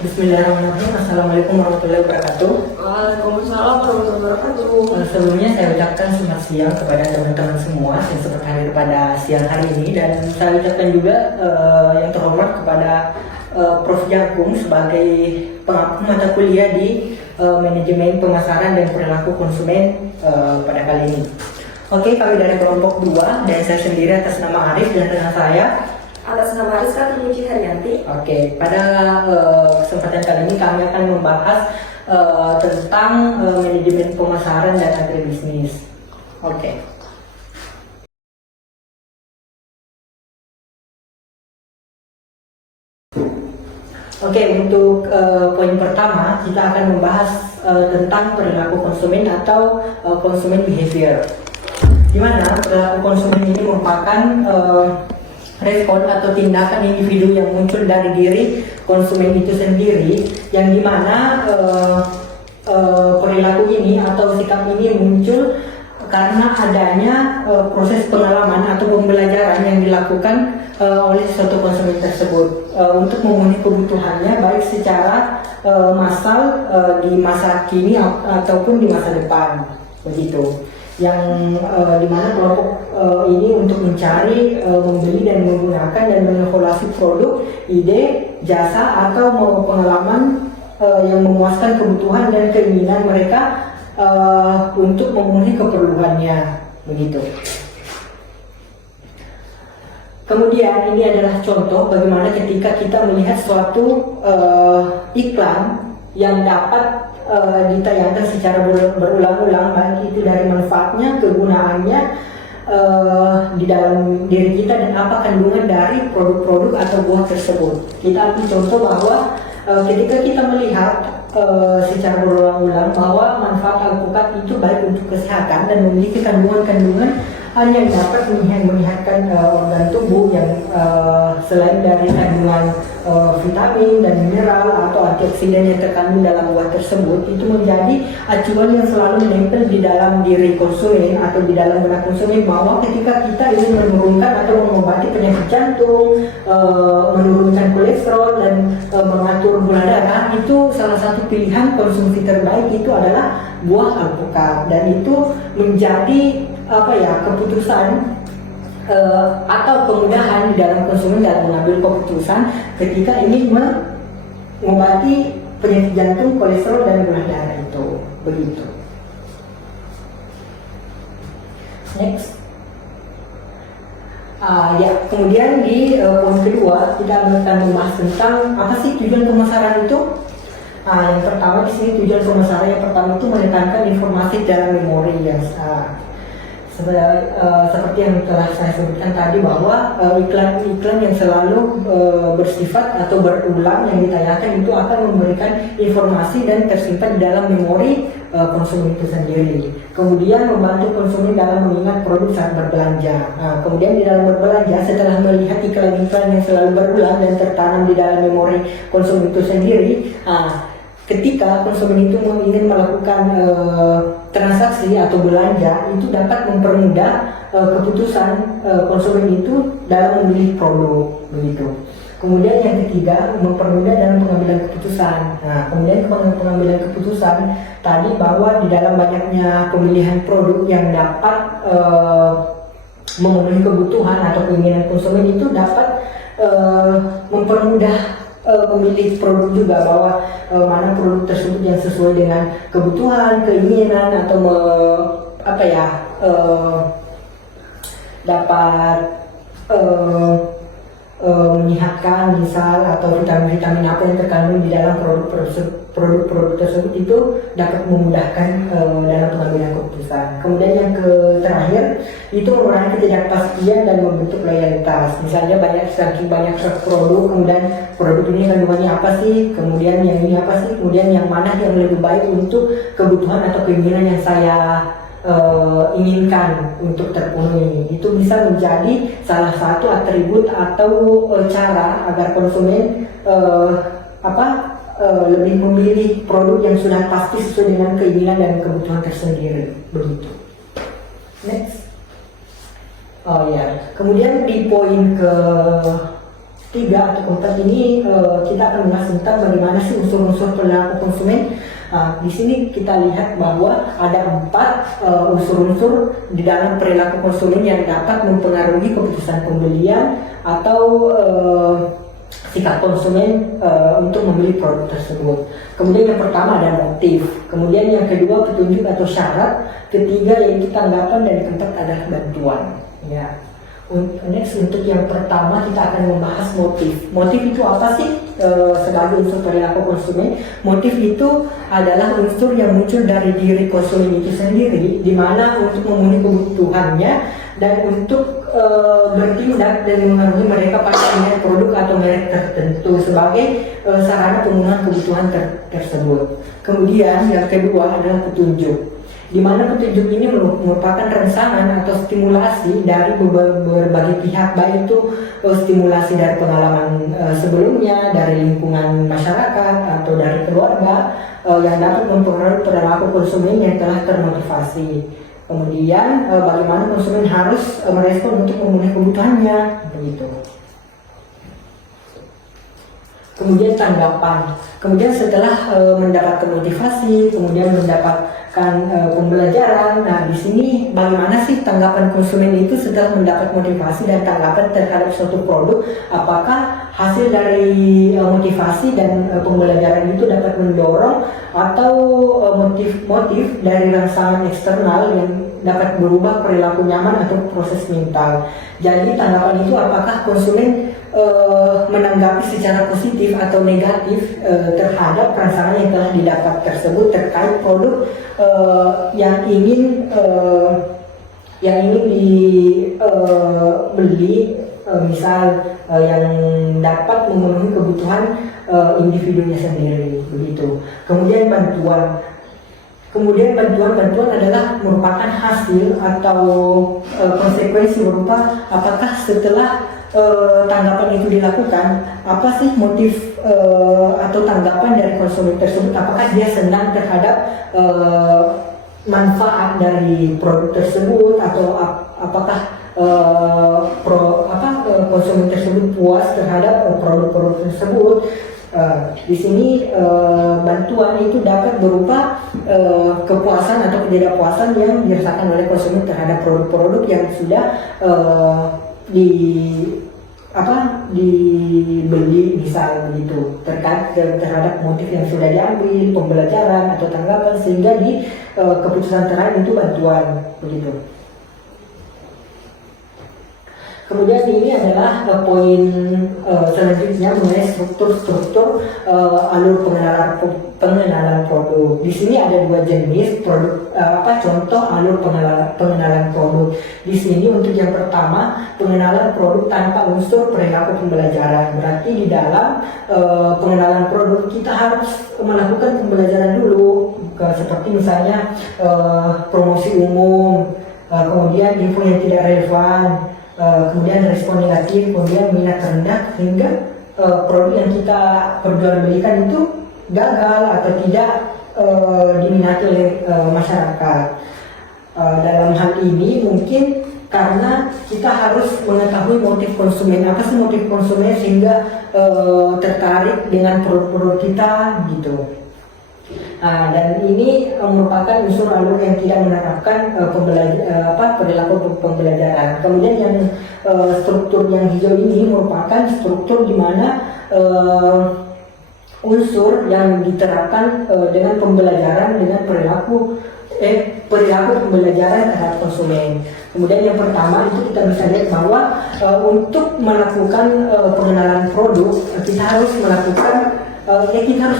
Bismillahirrahmanirrahim. Assalamualaikum warahmatullahi wabarakatuh. Waalaikumsalam warahmatullahi wabarakatuh. Sebelumnya saya ucapkan selamat siang kepada teman-teman semua yang sempat hadir pada siang hari ini, dan saya ucapkan juga yang terhormat kepada Prof. Jakung sebagai pengampu mata kuliah di manajemen pemasaran dan perilaku konsumen pada kali ini. Oke, kami dari kelompok 2 dan saya sendiri atas nama Arif dan rekan saya Atas nama Rizka Tunuji Haryanti. Oke, pada kesempatan kali ini kami akan membahas tentang manajemen pemasaran dan agribisnis. Oke. Oke, untuk poin pertama kita akan membahas tentang perilaku konsumen atau consumer behavior. Di mana perilaku konsumen ini merupakan respon atau tindakan individu yang muncul dari diri konsumen itu sendiri, yang dimana perilaku ini atau sikap ini muncul karena adanya proses pengalaman atau pembelajaran yang dilakukan oleh suatu konsumen tersebut untuk memenuhi kebutuhannya baik secara massal di masa kini ataupun di masa depan, begitu. Yang dimana kelompok ini untuk mencari, membeli dan menggunakan dan mengevaluasi produk, ide, jasa atau pengalaman yang memuaskan kebutuhan dan keinginan mereka untuk memenuhi keperluannya, begitu. Kemudian ini adalah contoh bagaimana ketika kita melihat suatu iklan yang dapat ditayangkan secara berulang-ulang, baik itu dari manfaatnya, kegunaannya di dalam diri kita dan apa kandungan dari produk-produk atau buah tersebut. Kita ambil contoh bahwa ketika kita melihat secara berulang-ulang bahwa manfaat alpukat itu baik untuk kesehatan dan memiliki kandungan-kandungan yang dapat menyehatkan organ tubuh yang selain dari kandungan vitamin dan mineral atau antioksidan yang terkandung dalam buah tersebut, itu menjadi acuan yang selalu menempel di dalam diri konsumen atau di dalam benak konsumen bahwa ketika kita ingin menurunkan atau mengobati penyakit jantung, menurunkan kolesterol dan mengatur gula darah, itu salah satu pilihan konsumsi terbaik itu adalah buah alpukat, dan itu menjadi keputusan atau kemudahan di dalam konsumen dalam mengambil keputusan ketika ingin mengobati penyakit jantung, kolesterol dan gula darah itu, begitu. Next. Kemudian di poin kedua kita akan membahas tentang apa sih tujuan pemasaran itu. Yang pertama di sini tujuan pemasaran yang pertama itu menekankan informasi dalam memori yang seperti yang telah saya sebutkan tadi bahwa iklan-iklan yang selalu bersifat atau berulang yang ditayangkan itu akan memberikan informasi dan tersimpan di dalam memori konsumen itu sendiri. Kemudian membantu konsumen dalam mengingat produk saat berbelanja. Kemudian di dalam berbelanja setelah melihat iklan-iklan yang selalu berulang dan tertanam di dalam memori konsumen itu sendiri, ketika konsumen itu ingin melakukan transaksi atau belanja, itu dapat mempermudah keputusan konsumen itu dalam memilih produk, begitu. Kemudian yang ketiga, mempermudah dalam pengambilan keputusan. Kemudian pengambilan keputusan tadi bahwa di dalam banyaknya pemilihan produk yang dapat memenuhi kebutuhan atau keinginan konsumen itu dapat mempermudah memilih produk juga, bahwa mana produk tersebut yang sesuai dengan kebutuhan, keinginan atau dapat menyehatkan misal, atau vitamin-vitamin apa yang terkandung di dalam produk-produk tersebut itu dapat memudahkan dalam pengambilan keputusan. Kemudian yang terakhir itu mengurangi ketidakpastian dan membentuk loyalitas. Misalnya saking banyak produk, kemudian produk ini kandungannya apa sih, kemudian yang ini apa sih, kemudian yang mana yang lebih baik untuk kebutuhan atau keinginan yang saya inginkan untuk terpenuhi. Itu bisa menjadi salah satu atribut atau cara agar konsumen lebih memilih produk yang sudah pasti sesuai dengan keinginan dan kebutuhan tersendiri, begitu. Next. Kemudian di poin ketiga atau keempat ini kita akan membahas tentang bagaimana sih unsur-unsur perilaku konsumen. Di sini kita lihat bahwa ada 4 unsur-unsur di dalam perilaku konsumen yang dapat mempengaruhi keputusan pembelian atau sikap konsumen untuk membeli produk tersebut. Kemudian yang pertama ada motif, kemudian yang kedua petunjuk atau syarat, ketiga yaitu tanggapan, dan keempat adalah bantuan. Ya. Next, untuk yang pertama kita akan membahas motif. Motif itu apa sih? Sebagai unsur perilaku konsumen, motif itu adalah unsur yang muncul dari diri konsumen itu sendiri, di mana untuk memenuhi kebutuhannya dan untuk bertindak dan mengaruhi mereka pada pilihan produk atau merek tertentu sebagai sarana pemenuhan kebutuhan tersebut. Kemudian yang kedua adalah petunjuk, di mana petunjuk ini merupakan rangsangan atau stimulasi dari berbagai pihak, baik itu stimulasi dari pengalaman sebelumnya, dari lingkungan masyarakat atau dari keluarga yang dapat mempengaruhi perilaku konsumen yang telah termotivasi. Kemudian bagaimana konsumen harus merespon untuk memenuhi kebutuhannya, begitu. Kemudian tanggapan. Kemudian setelah mendapatkan motivasi, kemudian mendapatkan pembelajaran. Nah, di sini bagaimana sih tanggapan konsumen itu setelah mendapat motivasi dan tanggapan terhadap suatu produk? Apakah hasil dari motivasi dan pembelajaran itu dapat mendorong atau motif dari rangsangan eksternal yang dapat berubah perilaku nyaman atau proses mental? Jadi tanggapan itu apakah konsumen menanggapi secara positif atau negatif terhadap rangsangan yang telah didapat tersebut terkait produk yang ingin dibeli, misal yang dapat memenuhi kebutuhan individunya sendiri, begitu. Kemudian bantuan. Kemudian bantuan adalah merupakan hasil atau konsekuensi berupa apakah setelah tanggapan itu dilakukan, apa sih motif atau tanggapan dari konsumen tersebut? Apakah dia senang terhadap manfaat dari produk tersebut, atau apakah konsumen tersebut puas terhadap produk-produk tersebut? Di sini bantuan itu dapat berupa kepuasan atau ketidakpuasan yang dirasakan oleh konsumen terhadap produk-produk yang sudah dibeli, misal begitu, terkait terhadap motif yang sudah diambil, pembelajaran atau tanggapan, sehingga di keputusan terakhir itu bantuan, begitu. Kemudian ini adalah poin selanjutnya mengenai struktur alur pengenalan produk. Di sini ada 2 jenis produk, contoh alur pengenalan produk. Di sini untuk yang pertama, pengenalan produk tanpa unsur perilaku pembelajaran. Berarti di dalam pengenalan produk kita harus melakukan pembelajaran dulu, seperti misalnya promosi umum, kemudian info yang tidak relevan, kemudian respon negatif, kemudian minat rendah, hingga produk yang kita perjualbelikan itu gagal atau tidak diminati oleh masyarakat. Dalam hal ini mungkin karena kita harus mengetahui motif konsumen, apa sih motif konsumen sehingga tertarik dengan produk-produk kita, gitu. Dan ini merupakan unsur alur yang tidak menerapkan perilaku pembelajaran. Kemudian yang struktur yang hijau ini merupakan struktur di mana unsur yang diterapkan dengan pembelajaran dengan perilaku pembelajaran terhadap konsumen. Kemudian yang pertama itu kita bisa lihat bahwa untuk melakukan pengenalan produk kita harus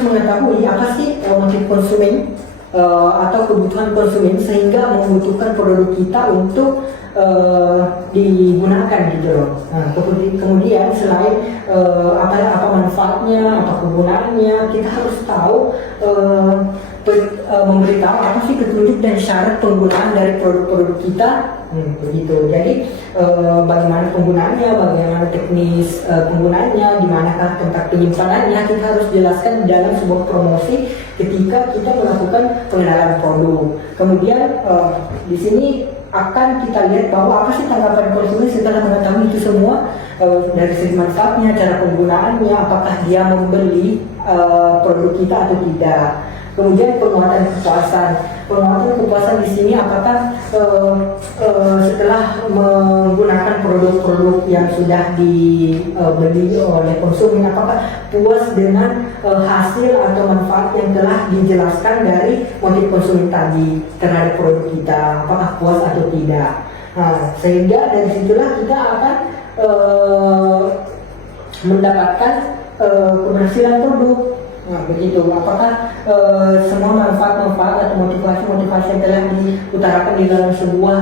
mengetahui apa sih motif konsumen atau kebutuhan konsumen sehingga membutuhkan produk kita untuk digunakan, gitu loh. Nah, kemudian selain apa manfaatnya, apa kegunaannya, kita harus tahu memberitahu apa sih petunjuk dan syarat penggunaan dari produk-produk kita, begitu. Jadi bagaimana penggunaannya, bagaimana teknis penggunaannya, di manakah tempat penyimpanannya, kita harus jelaskan dalam sebuah promosi ketika kita melakukan pengenalan produk. Kemudian di sini akan kita lihat bahwa apa sih tanggapan konsumen setelah mengetahui itu semua, dari segi manfaatnya, cara penggunaannya, apakah dia membeli produk kita atau tidak. Kemudian penguatan kepuasan. Penguatan kepuasan di sini apakah setelah menggunakan produk-produk yang sudah dibeli oleh konsumen, apakah puas dengan hasil atau manfaat yang telah dijelaskan dari motif konsumen tadi terhadap produk kita, apakah puas atau tidak. Nah, sehingga dari situlah kita akan mendapatkan keberhasilan produk. Nah, begitu. Apakah semua manfaat-manfaat atau motivasi-motivasi yang telah diutarakan di dalam sebuah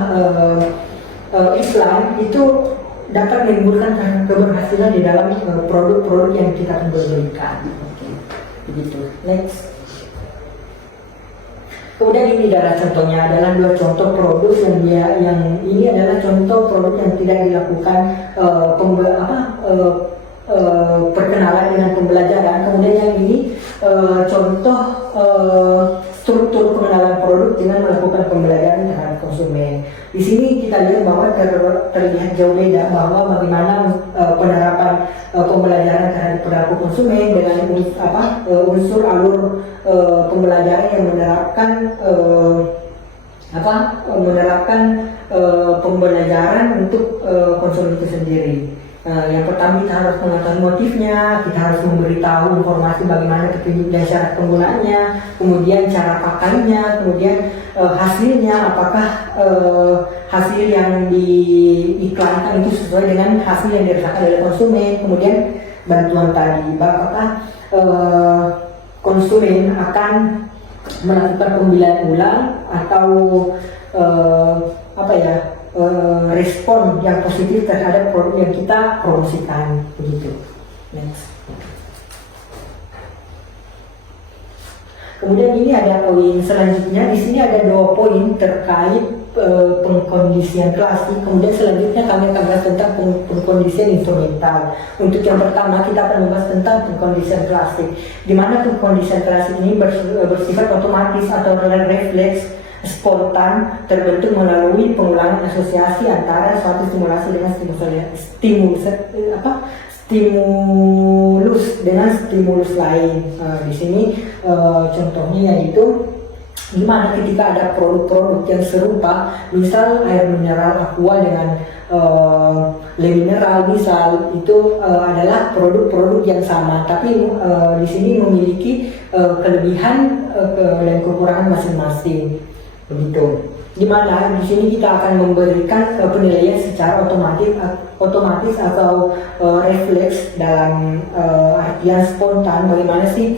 iklan itu dapat menimbulkan keberhasilan di dalam produk-produk yang kita akan berikan. Oke, begitu. Next. Kemudian ini adalah contohnya, adalah dua contoh produk yang ini adalah contoh produk yang tidak dilakukan perkenalan dengan pembelajaran. Kemudian yang ini contoh struktur pengenalan produk dengan melakukan pembelajaran terhadap konsumen. Di sini kita lihat bahwa terlihat jauh beda bahwa bagaimana penerapan pembelajaran terhadap perilaku konsumen dengan unsur alur pembelajaran yang menerapkan pembelajaran untuk konsumen itu sendiri. Yang pertama kita harus mengetahui motifnya, kita harus memberitahu informasi bagaimana petunjuk dan syarat penggunaannya, kemudian cara pakainya, kemudian hasilnya, apakah hasil yang diiklankan itu sesuai dengan hasil yang dirasakan oleh konsumen, kemudian bantuan tadi, apakah konsumen akan melakukan pembelian ulang atau respon yang positif terhadap produk yang kita promosikan, begitu. Next. Kemudian ini ada poin selanjutnya. Di sini ada 2 poin terkait pengkondisian klasik. Kemudian selanjutnya kami akan bahas tentang pengkondisian instrumental. Untuk yang pertama kita akan membahas tentang pengkondisian klasik, di mana pengkondisian klasik ini bersifat otomatis atau refleks spontan, terbentuk melalui pengulangan asosiasi antara suatu stimulasi dengan stimulus dengan stimulus lain. Di sini contohnya yaitu di mana ketika ada produk-produk yang serupa, misal air mineral aqua dengan le mineral, misal itu adalah produk-produk yang sama, tapi di sini memiliki kelebihan dan kekurangan masing-masing. Begitu. Dimana di sini kita akan memberikan penilaian secara otomatis atau refleks dalam artian spontan, bagaimana sih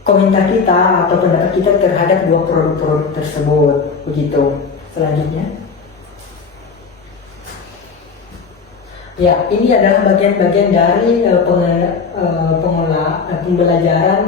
komentar kita atau pendapat kita terhadap dua produk-produk tersebut. Begitu. Selanjutnya. Ya, ini adalah bagian-bagian dari pembelajaran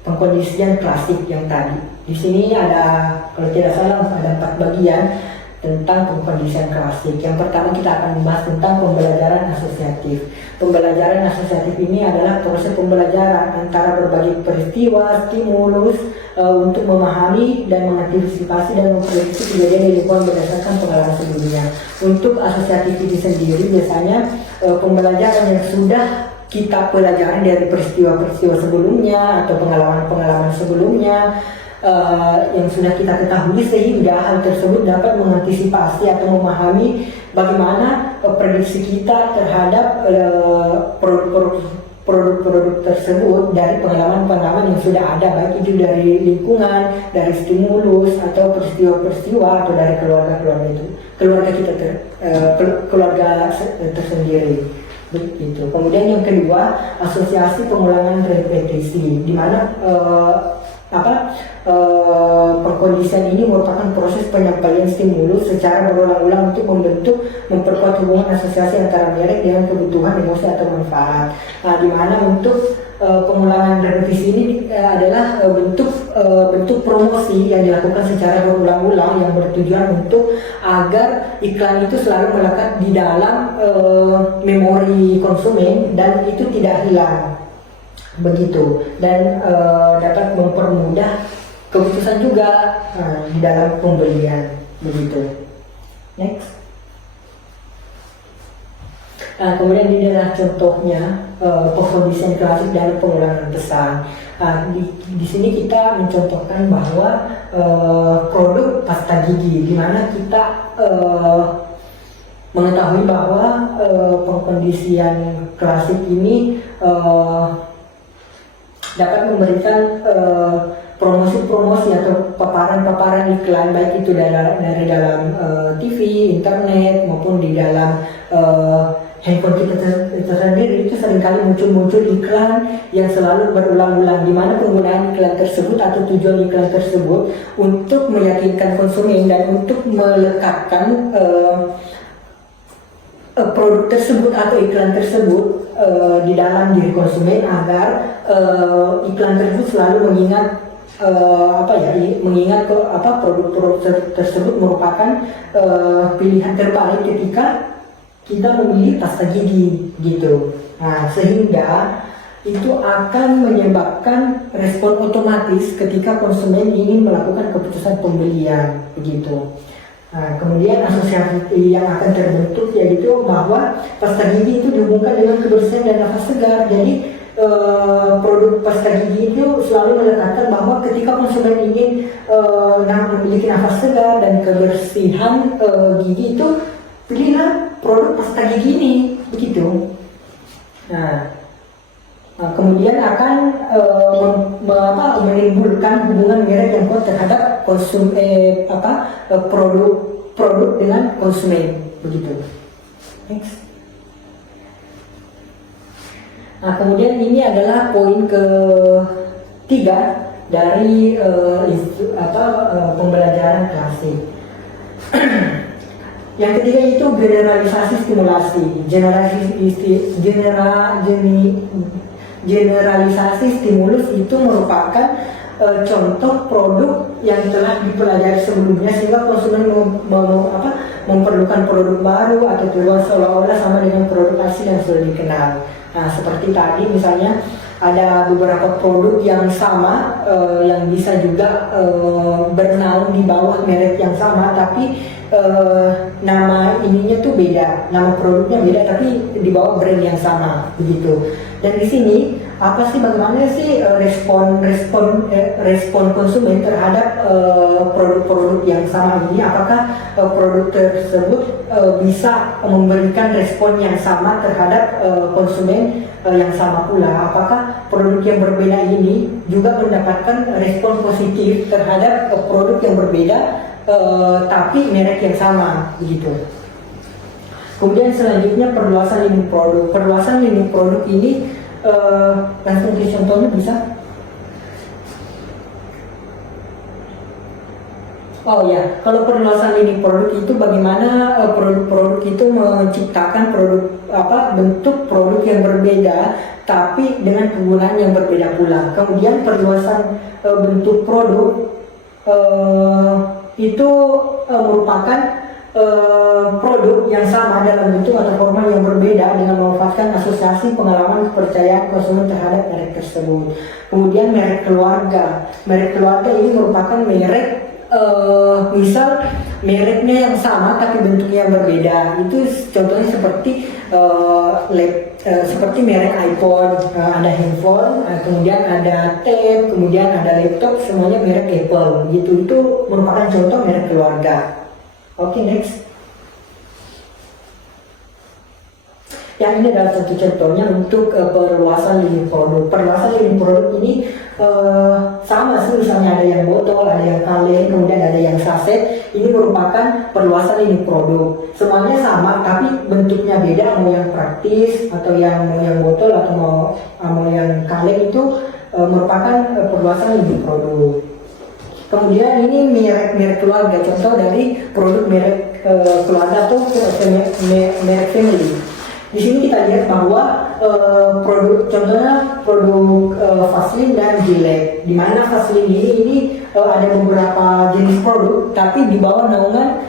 pengkondisian klasik yang tadi. Di sini ada, kalau tidak salah, ada 4 bagian tentang pengkondisian klasik. Yang pertama kita akan membahas tentang pembelajaran asosiatif. Pembelajaran asosiatif ini adalah proses pembelajaran antara berbagai peristiwa, stimulus untuk memahami dan mengantisipasi dan memprediksi kejadian di lingkungan berdasarkan pengalaman sebelumnya. Untuk asosiatif ini sendiri biasanya pembelajaran yang sudah kita pelajari dari peristiwa-peristiwa sebelumnya atau pengalaman-pengalaman sebelumnya yang sudah kita ketahui, sehingga hal tersebut dapat mengantisipasi atau memahami bagaimana prediksi kita terhadap produk-produk tersebut dari pengalaman-pengalaman yang sudah ada, baik itu dari lingkungan, dari stimulus atau peristiwa-peristiwa, atau dari keluarga tersendiri. Begitu. Kemudian yang kedua, asosiasi pengulangan repetisi, di mana pengkondisian ini merupakan proses penyampaian stimulus secara berulang-ulang untuk memperkuat hubungan asosiasi antara merek dengan kebutuhan, emosi atau manfaat. Nah, di mana untuk pengulangan repetisi ini adalah bentuk promosi yang dilakukan secara berulang-ulang yang bertujuan untuk agar iklan itu selalu melekat di dalam memori konsumen dan itu tidak hilang. Begitu, dan dapat mempermudah keputusan juga di dalam pembelian begitu. Next. Nah, kemudian ini adalah contohnya pengkondisian klasik dalam pengulangan pesan. Di sini kita mencontohkan bahwa produk pasta gigi, di mana kita mengetahui bahwa pengkondisian klasik ini dapat memberikan promosi-promosi atau paparan-paparan iklan, baik itu dari dalam TV, internet maupun di dalam handphone kita tersendiri. Itu seringkali muncul iklan yang selalu berulang-ulang, di mana penggunaan iklan tersebut atau tujuan iklan tersebut untuk meyakinkan konsumen dan untuk melekatkan produk tersebut atau iklan tersebut di dalam diri konsumen, agar iklan tersebut selalu mengingat produk-produk tersebut merupakan pilihan terbaik ketika kita memilih pasta gigi gitu. Nah, sehingga itu akan menyebabkan respon otomatis ketika konsumen ingin melakukan keputusan pembelian begitu. Nah, kemudian asosiasi yang akan terbentuk yaitu bahwa pasta gigi itu dihubungkan dengan kebersihan dan nafas segar. Jadi produk pasta gigi itu selalu mendekatkan bahwa ketika konsumen ingin memiliki nafas segar dan kebersihan gigi itu, pilihlah produk pasta gigi ini begitu. Nah, kemudian akan menimbulkan hubungan merek yang kuat terhadap produk dengan konsumen begitu. Next. Nah, kemudian ini adalah poin ketiga dari pembelajaran klasik. Yang ketiga itu generalisasi stimulasi. Generalisasi stimulus itu merupakan contoh produk yang telah dipelajari sebelumnya, sehingga konsumen memerlukan produk baru atau terlihat seolah-olah sama dengan produk asli yang sudah dikenal. Nah, seperti tadi misalnya ada beberapa produk yang sama yang bisa juga bernaung di bawah merek yang sama, tapi nama ininya tuh beda, nama produknya beda, tapi di bawah brand yang sama begitu. Dan di sini bagaimana sih respon konsumen terhadap produk-produk yang sama ini? Apakah produk tersebut bisa memberikan respon yang sama terhadap konsumen yang sama pula? Apakah produk yang berbeda ini juga mendapatkan respon positif terhadap produk yang berbeda tapi merek yang sama begitu? Kemudian selanjutnya perluasan lini produk. Perluasan lini produk ini langsung ke contohnya bisa. Oh ya, kalau perluasan lini produk itu bagaimana produk-produk itu menciptakan bentuk produk yang berbeda tapi dengan penggunaan yang berbeda pula. Kemudian perluasan bentuk produk itu merupakan produk yang sama dalam bentuk atau format yang berbeda dengan memanfaatkan asosiasi pengalaman kepercayaan konsumen terhadap merek tersebut. Kemudian merek keluarga. Merek keluarga ini merupakan merek misal mereknya yang sama tapi bentuknya yang berbeda. Itu contohnya seperti merek iPhone, ada handphone, kemudian ada tab, kemudian ada laptop, semuanya merek Apple gitu. Itu merupakan contoh merek keluarga. Oke, next. Yang ini adalah satu contohnya untuk perluasan lini produk. Perluasan lini produk ini sama sih, misalnya ada yang botol, ada yang kaleng, kemudian ada yang saset. Ini merupakan perluasan lini produk. Semuanya sama, tapi bentuknya beda. Mau yang praktis atau mau yang botol atau mau yang kaleng itu merupakan perluasan lini produk. Kemudian ini merek keluarga, contoh dari produk merek keluarga atau merek family. Di sini kita lihat bahwa contohnya produk Vaseline dan Gillette, di mana Vaseline ini ada beberapa jenis produk, tapi di bawah naungan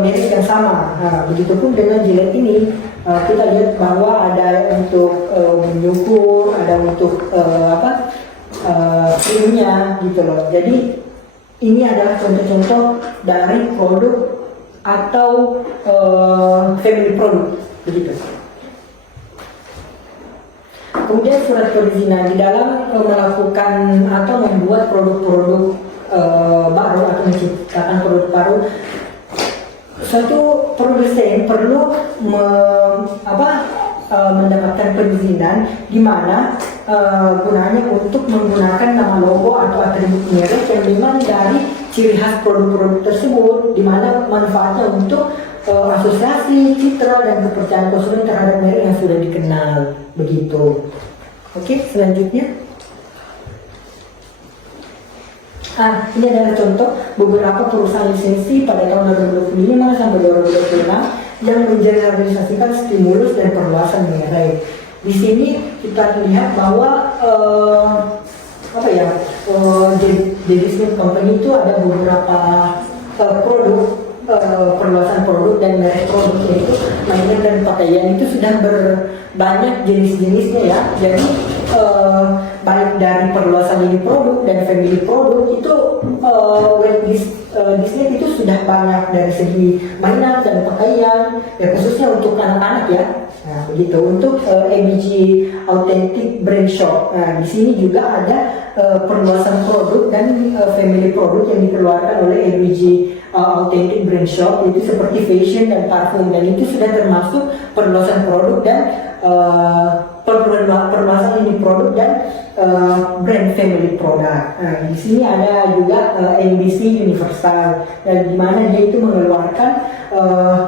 merek yang sama. Nah, begitupun dengan Gillette ini, kita lihat bahwa ada untuk menyukur, ada untuk krimnya gitu loh. Jadi ini adalah contoh-contoh dari produk atau family produk begitu. Kemudian surat perizinan di dalam melakukan atau membuat produk-produk baru atau menciptakan produk baru, suatu produsen perlu mendapatkan perizinan di mana gunanya untuk menggunakan nama logo atau atribut merek yang memang dari ciri khas produk-produk tersebut, di mana manfaatnya untuk asosiasi, citra, dan kepercayaan konsumen terhadap merek yang sudah dikenal begitu. Oke, selanjutnya. Ini adalah contoh beberapa perusahaan lisensi pada tahun 2025 sampai 2026 yang mengeneralisasikan stimulus dan perluasan merek. Di sini kita lihat bahwa The Disney Company itu ada beberapa produk, perluasan produk dan merek produk, yaitu mainan dan pakaian itu sudah banyak jenis-jenisnya ya. Jadi baik dari perluasan ini produk dan family produk itu Disney itu sudah banyak dari segi mainan dan pakaian ya, khususnya untuk anak-anak ya. Nah, begitu untuk ABG Authentic Brand Shop. Nah, di sini juga ada perluasan produk dan family produk yang dikeluarkan oleh ABG Authentic Brand Shop, itu seperti fashion dan parfum, dan itu sudah termasuk perluasan produk dan perluasan ini produk dan brand family product. Nah, di sini ada juga NBC Universal, dan di mana dia itu mengeluarkan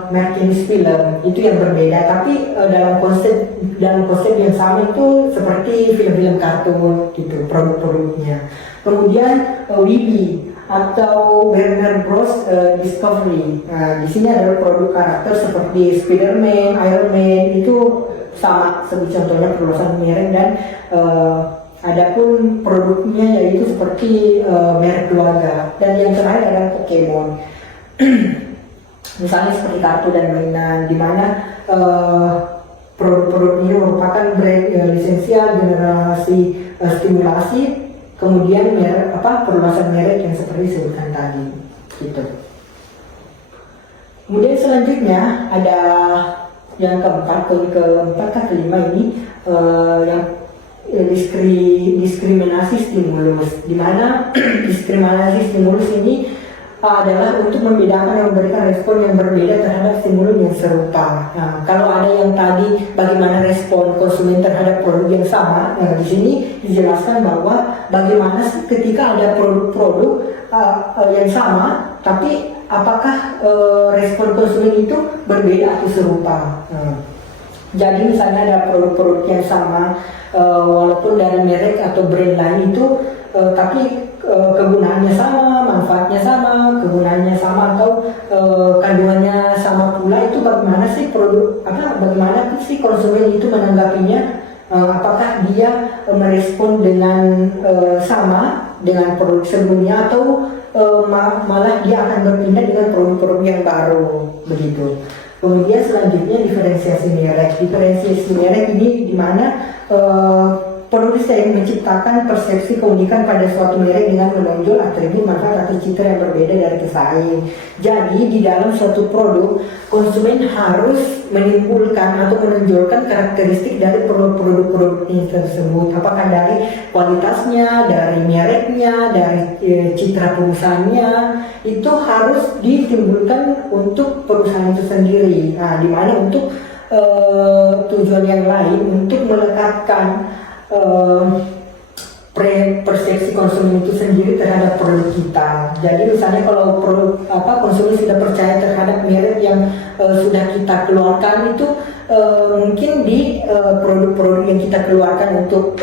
merchandise film itu yang berbeda, tapi dalam konsep yang sama itu seperti film-film kartun gitu produk-produknya. Kemudian Wibi atau Warner Bros Discovery. Nah, di sini adalah produk karakter seperti Spider-Man, Iron Man, itu sama seperti contohnya perluasan merek, dan adapun produknya yaitu seperti merek keluarga. Dan yang terakhir adalah Pokemon. Misalnya seperti kartu dan mainan, di mana produk-produk ini merupakan brand lisensial, generasi stimulasi, kemudian merek perluasan merek yang seperti disebutkan tadi gitu. Kemudian selanjutnya ada yang kelima ini yang diskriminasi stimulus, di mana diskriminasi stimulus ini adalah untuk membedakan yang memberikan respon yang berbeda terhadap stimulus yang serupa. Nah, kalau ada yang tadi bagaimana respon konsumen terhadap produk yang sama, nah di sini dijelaskan bahwa bagaimana ketika ada produk-produk yang sama, tapi apakah respon konsumen itu berbeda atau serupa. Jadi misalnya ada produk-produk yang sama, walaupun dari merek atau brand lain itu, tapi kegunaannya sama, manfaatnya sama, kegunaannya sama, atau kandungannya sama pula, itu bagaimana sih bagaimana sih konsumen itu menanggapinya? Apakah dia merespon dengan sama dengan produk sebelumnya, atau malah dia akan berpindah dengan produk-produk yang baru begitu. Kemudian selanjutnya diferensiasi merek. Diferensiasi merek ini di mana produsen menciptakan persepsi keunikan pada suatu merek dengan menonjol atribut, manfaat, atau citra yang berbeda dari pesaing. Jadi di dalam suatu produk, konsumen harus menimbulkan atau menonjolkan karakteristik dari produk-produk ini tersebut. Apakah dari kualitasnya, dari mereknya, dari citra perusahaannya, itu harus ditimbulkan untuk perusahaan itu sendiri. Nah, di mana untuk tujuan yang lain untuk melekatkan persepsi konsumen itu sendiri terhadap produk kita. Jadi misalnya kalau konsumen sudah percaya terhadap merek yang sudah kita keluarkan, itu mungkin di produk-produk yang kita keluarkan untuk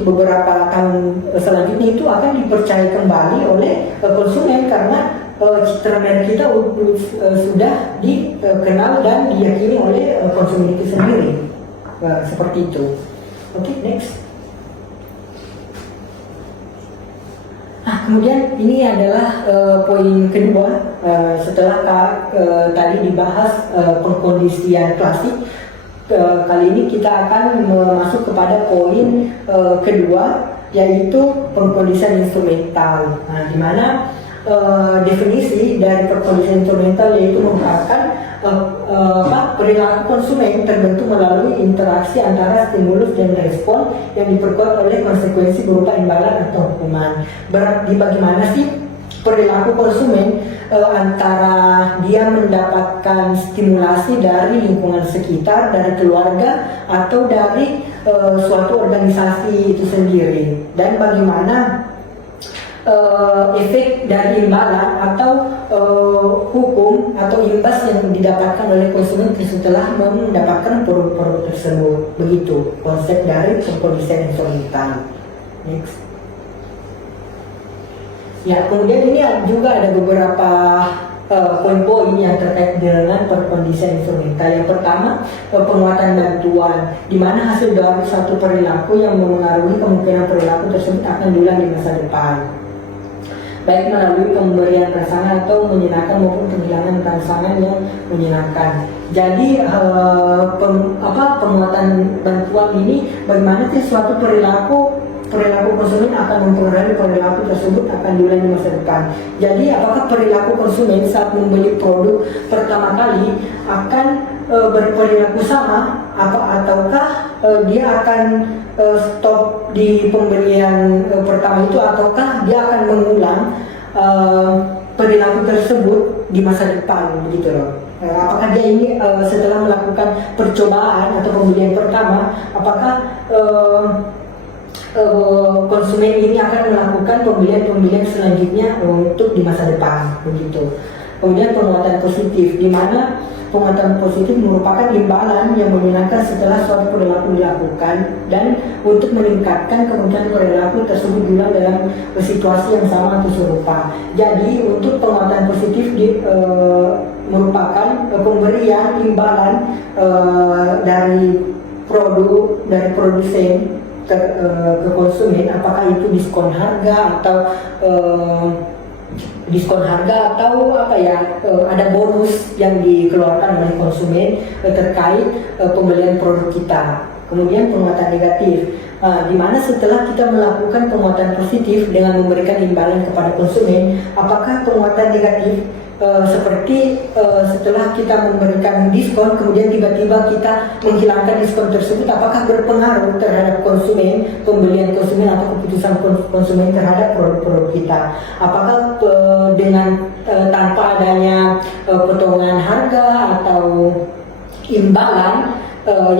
beberapa tahun selanjutnya itu akan dipercaya kembali oleh konsumen, karena citra merek kita sudah dikenal dan diyakini oleh konsumen itu sendiri. Seperti itu. Oke, next. Kemudian ini adalah poin kedua setelah tadi dibahas pengkondisian klasik. Kali ini kita akan masuk kepada poin kedua, yaitu pengkondisian instrumental. Nah, di mana definisi dari pengkondisian instrumental yaitu merupakan perilaku konsumen terbentuk melalui interaksi antara stimulus dan respon yang diperkuat oleh konsekuensi berupa imbalan atau hukuman. Berarti bagaimana sih perilaku konsumen antara dia mendapatkan stimulasi dari lingkungan sekitar, dari keluarga, atau dari suatu organisasi itu sendiri, dan bagaimana efek dari imbalan atau hukum atau imbas yang didapatkan oleh konsumen setelah mendapatkan produk-produk tersebut. Begitu konsep dari pengkondisian instrumental. Next. Ya, kemudian ini juga ada beberapa poin-poin yang terkait dengan pengkondisian instrumental. Yang pertama, penguatan bantuan, di mana hasil dari satu perilaku yang memengaruhi kemungkinan perilaku tersebut akan diulang di masa depan, baik melalui pemberian rangsangan atau menyenangkan maupun kehilangan rangsangan yang menyenangkan. Jadi penguatan bantuan ini bagaimana sih suatu perilaku konsumen akan mempengaruhi perilaku tersebut akan diulang di masa depan. Jadi apakah perilaku konsumen saat membeli produk pertama kali akan berperilaku sama ataukah dia akan stop di pembelian pertama itu, ataukah dia akan mengulang perilaku tersebut di masa depan, begitu loh. Apakah dia ini setelah melakukan percobaan atau pembelian pertama, apakah konsumen ini akan melakukan pembelian-pembelian selanjutnya untuk di masa depan, begitu. Kemudian penguatan positif, di mana penguatan positif merupakan imbalan yang menyenangkan setelah suatu perilaku dilakukan dan untuk meningkatkan kemungkinan perilaku tersebut diulang dalam situasi yang sama atau serupa. Jadi untuk penguatan positif merupakan pemberian imbalan dari produsen ke konsumen, apakah itu diskon harga atau ada bonus yang dikeluarkan oleh konsumen terkait pembelian produk kita. Kemudian penguatan negatif, di mana setelah kita melakukan penguatan positif dengan memberikan imbalan kepada konsumen, apakah penguatan negatif seperti setelah kita memberikan diskon kemudian tiba-tiba kita menghilangkan diskon tersebut, apakah berpengaruh terhadap konsumen, pembelian konsumen atau keputusan konsumen terhadap produk-produk kita? Apakah dengan tanpa adanya potongan harga atau imbalan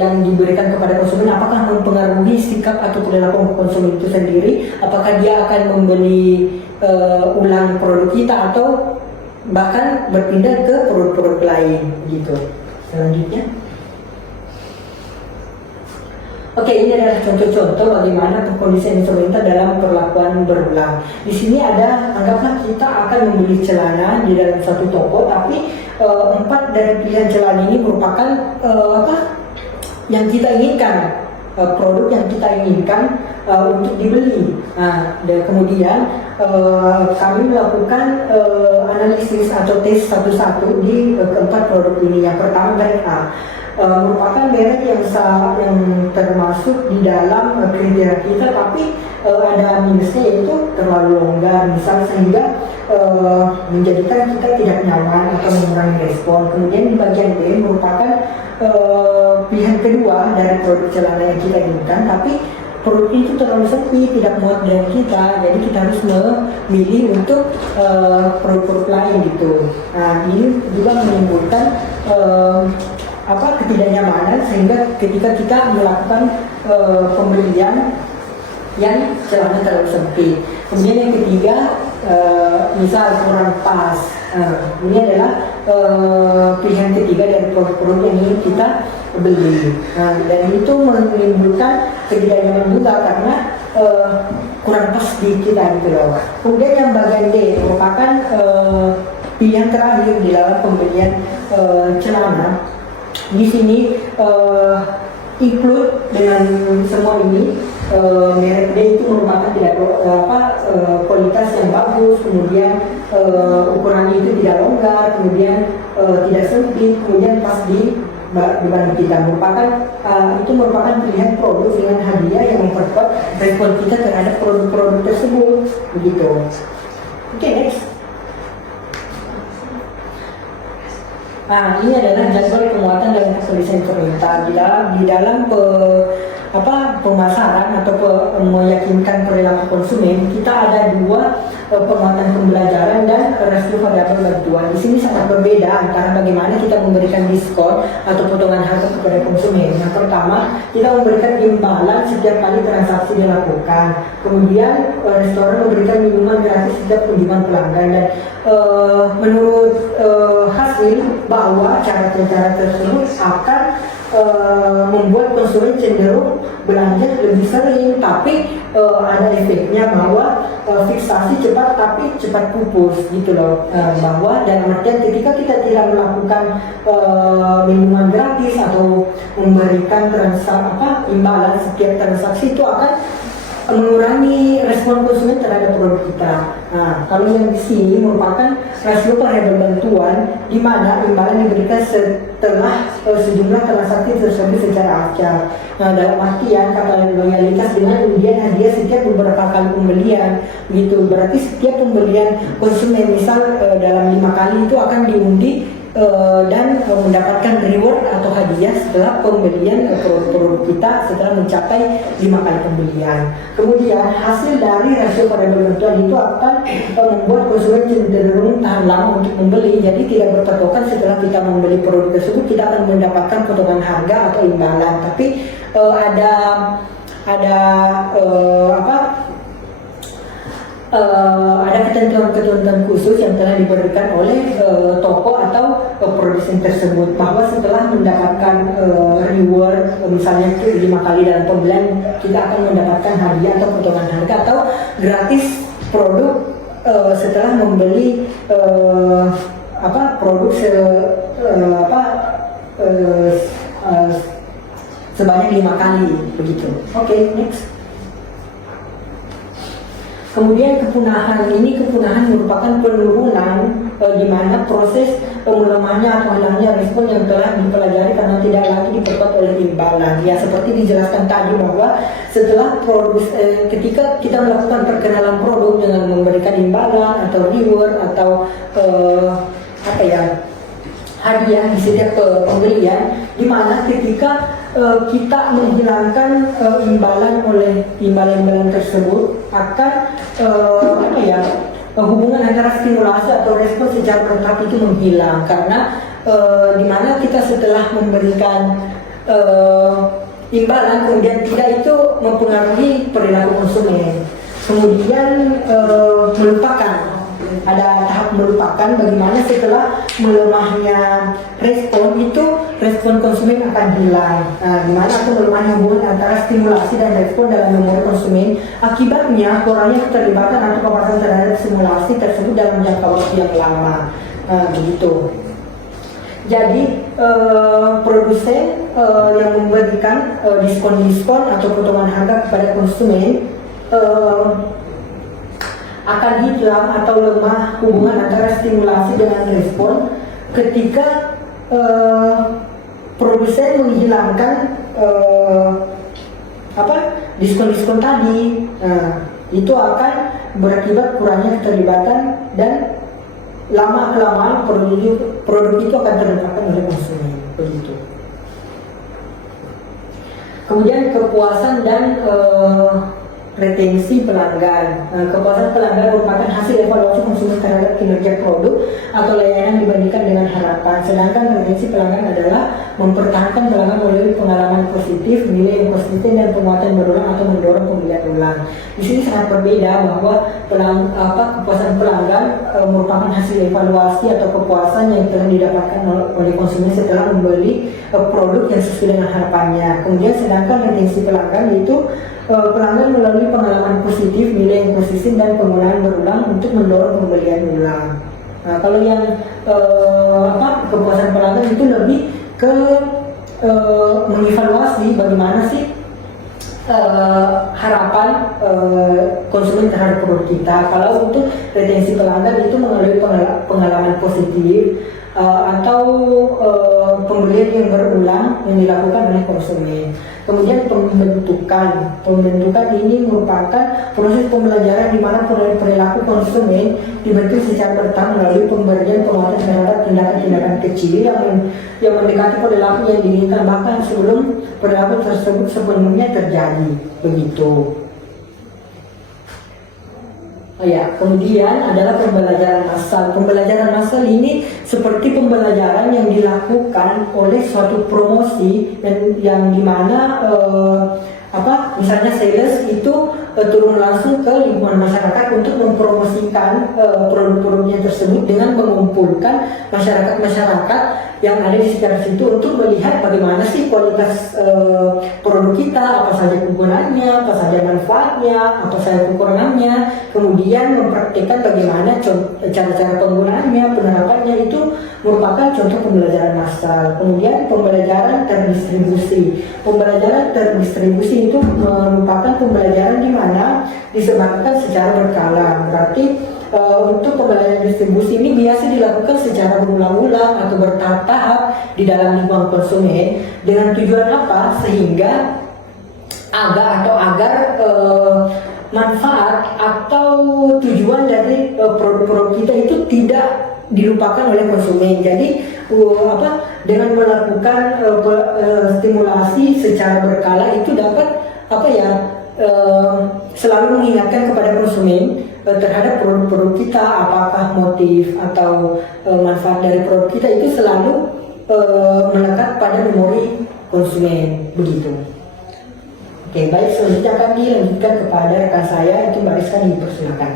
yang diberikan kepada konsumen, apakah mempengaruhi sikap atau perilaku konsumen itu sendiri? Apakah dia akan membeli ulang produk kita atau bahkan berpindah ke produk-produk lain, gitu. Selanjutnya, oke, ini adalah contoh-contoh bagaimana pengkondisian instrumental dalam perlakuan berulang. Di sini ada, anggaplah kita akan membeli celana di dalam satu toko, tapi 4 dari pilihan celana ini merupakan yang kita inginkan, produk yang kita inginkan untuk dibeli. Nah, dan kemudian kami melakukan analisis atau tes satu-satu di keempat produk ini. Yang pertama, merek A, merupakan merek yang termasuk di dalam kriteria kita, tapi ada minusnya, yaitu terlalu longgar misal, sehingga menjadikan kita tidak nyaman atau mengurangi respon. Kemudian di bagian B merupakan pilihan kedua dari produk celana yang kita inginkan, tapi produk itu terlalu sepi, tidak muat dengan kita, jadi kita harus memilih untuk produk-produk lain, gitu. Nah, ini juga menimbulkan ketidaknyamanan, sehingga ketika kita melakukan pembelian yang celana terlalu sempit. Kemudian yang ketiga, misal kurang pas. Ini adalah pilihan ketiga dari produk-produk yang ingin kita beli. Dan itu menimbulkan ketidaknyamanan juga karena kurang pas di kita, gitu loh. Kemudian yang bagian D merupakan pilihan terakhir di dalam pembelian celana. Di sini include dengan semua ini, merek D itu merupakan kualitas yang bagus, kemudian ukurannya itu tidak longgar, kemudian tidak sempit, kemudian pas di dibanding kita itu merupakan pilihan produk dengan hadiah yang memperkuat respon kita terhadap produk-produk tersebut begitu. Oke, next. Nah, ini adalah jadwal penguatan dalam kepolisian pemerintah di dalam pemasaran atau meyakinkan perilaku konsumen. Kita ada dua penguatan pembelajaran dan rasio variabel bantuan. Di sini sangat berbeda antara bagaimana kita memberikan diskon atau potongan harga kepada konsumen. Yang pertama, kita memberikan imbalan setiap kali transaksi dilakukan. Kemudian restoran memberikan minuman gratis setiap kunjungan pelanggan, dan menurut hasil bahwa cara-cara tersebut akan membuat konsumen cenderung belanja lebih sering, tapi ada efeknya bahwa fiksasi cepat tapi cepat pupus gitu loh, bahwa dalam artian ketika kita tidak melakukan minuman gratis atau memberikan imbalan setiap transaksi, itu akan mengurangi respon konsumen terhadap produk kita. Nah, kalau yang di sini merupakan rasio variabel bantuan, di mana imbalan diberikan setelah sejumlah transaksi tersebut secara acak. Nah, dalam artian kata loyalitas dengan undian hadiah setiap beberapa kali pembelian, gitu. Berarti setiap pembelian konsumen, misal dalam 5 kali itu akan diundi dan mendapatkan reward atau hadiah setelah pembelian produk kita setelah mencapai 5 kali pembelian. Kemudian hasil dari rasio variabel bantuan itu akan membuat konsumen cenderung tahan lama untuk membeli. Jadi tidak berpatokan setelah kita membeli produk tersebut kita akan mendapatkan potongan harga atau imbalan, tapi ada ketentuan-ketentuan khusus yang telah diberikan oleh toko atau produsen tersebut, bahwa setelah mendapatkan reward misalnya 5 kali dalam pembelian, kita akan mendapatkan hadiah atau potongan harga atau gratis produk setelah membeli produk sebanyak 5 kali begitu. Oke, next. Kemudian kepunahan merupakan penurunan di mana proses melemahnya atau hilangnya respon yang telah dipelajari karena tidak lagi diperkuat oleh imbalan. Ya, seperti dijelaskan tadi bahwa setelah ketika kita melakukan perkenalan produk dengan memberikan imbalan atau reward atau hadiah di setiap pembelian, di mana ketika kita menghilangkan imbalan tersebut akan hubungan antara stimulasi atau respon secara bertahap itu menghilang, karena di mana kita setelah memberikan imbalan kemudian tidak, itu mempengaruhi perilaku konsumen. Kemudian ada tahap melupakan, bagaimana setelah melemahnya respon konsumen akan hilang. Nah, dimana itu melemahnya hubungan antara stimulasi dan respon dalam memori konsumen, akibatnya kurangnya keterlibatan atau kepastian terhadap simulasi tersebut dalam jangka waktu yang lama. Begitu. Jadi produsen yang memberikan diskon-diskon atau potongan harga kepada konsumen akan hilang atau lemah hubungan antara stimulasi dengan respon ketika produsen menghilangkan diskon-diskon tadi. Nah, itu akan berakibat kurangnya keterlibatan dan lama-kelamaan produk itu akan terdapatkan oleh konsumen. Begitu. Kemudian kepuasan dan retensi pelanggan. Kepuasan pelanggan merupakan hasil evaluasi konsumen terhadap kinerja produk atau layanan dibandingkan dengan harapan. Sedangkan retensi pelanggan adalah mempertahankan pelanggan melalui pengalaman positif, nilai yang konsisten, dan penguatan berulang atau mendorong pembelian ulang. Di sini sangat berbeda bahwa kepuasan pelanggan merupakan hasil evaluasi atau kepuasan yang telah didapatkan oleh konsumen setelah membeli produk yang sesuai dengan harapannya. Kemudian sedangkan retensi pelanggan itu pelanggan melalui pengalaman positif, nilai yang konsisten, dan penggunaan berulang untuk mendorong pembelian ulang. Nah, kalau yang kepuasan pelanggan itu lebih ke mengevaluasi bagaimana sih harapan konsumen terhadap produk kita. Kalau untuk retensi pelanggan itu melalui pengalaman positif atau pembelian yang berulang yang dilakukan oleh konsumen. Kemudian pembentukan ini merupakan proses pembelajaran di mana perilaku konsumen dibentuk secara bertahap melalui pemberian penguatan terhadap tindakan-tindakan kecil yang mendekati perilaku yang diinginkan bahkan sebelum perilaku tersebut sepenuhnya terjadi. Begitu. Kemudian adalah pembelajaran massal. Pembelajaran massal ini seperti pembelajaran yang dilakukan oleh suatu promosi yang dimana misalnya sales itu turun langsung ke lingkungan masyarakat untuk mempromosikan produk-produknya tersebut dengan mengumpulkan masyarakat-masyarakat yang ada di sekitar situ untuk melihat bagaimana sih kualitas produk kita, apa saja kegunaannya, apa saja manfaatnya, apa saja kekurangannya, kemudian mempraktikkan bagaimana cara-cara penggunaannya, penerapannya. Itu merupakan contoh pembelajaran massal. Kemudian pembelajaran terdistribusi. Pembelajaran terdistribusi itu merupakan pembelajaran di mana disebarkan secara berkala. Berarti untuk pembelajaran distribusi ini biasa dilakukan secara berulang-ulang atau bertahap-tahap di dalam lingkungan konsumen dengan tujuan apa? Sehingga agar manfaat atau tujuan dari produk-produk kita itu tidak dilupakan oleh konsumen. Jadi dengan melakukan stimulasi secara berkala itu dapat selalu mengingatkan kepada konsumen terhadap produk-produk kita, apakah motif atau manfaat dari produk kita itu selalu melekat pada memori konsumen. Begitu. Oke, baik, selanjutnya akan dilanjutkan kepada rekan saya, itu Mbak Rizka, dipersilakan.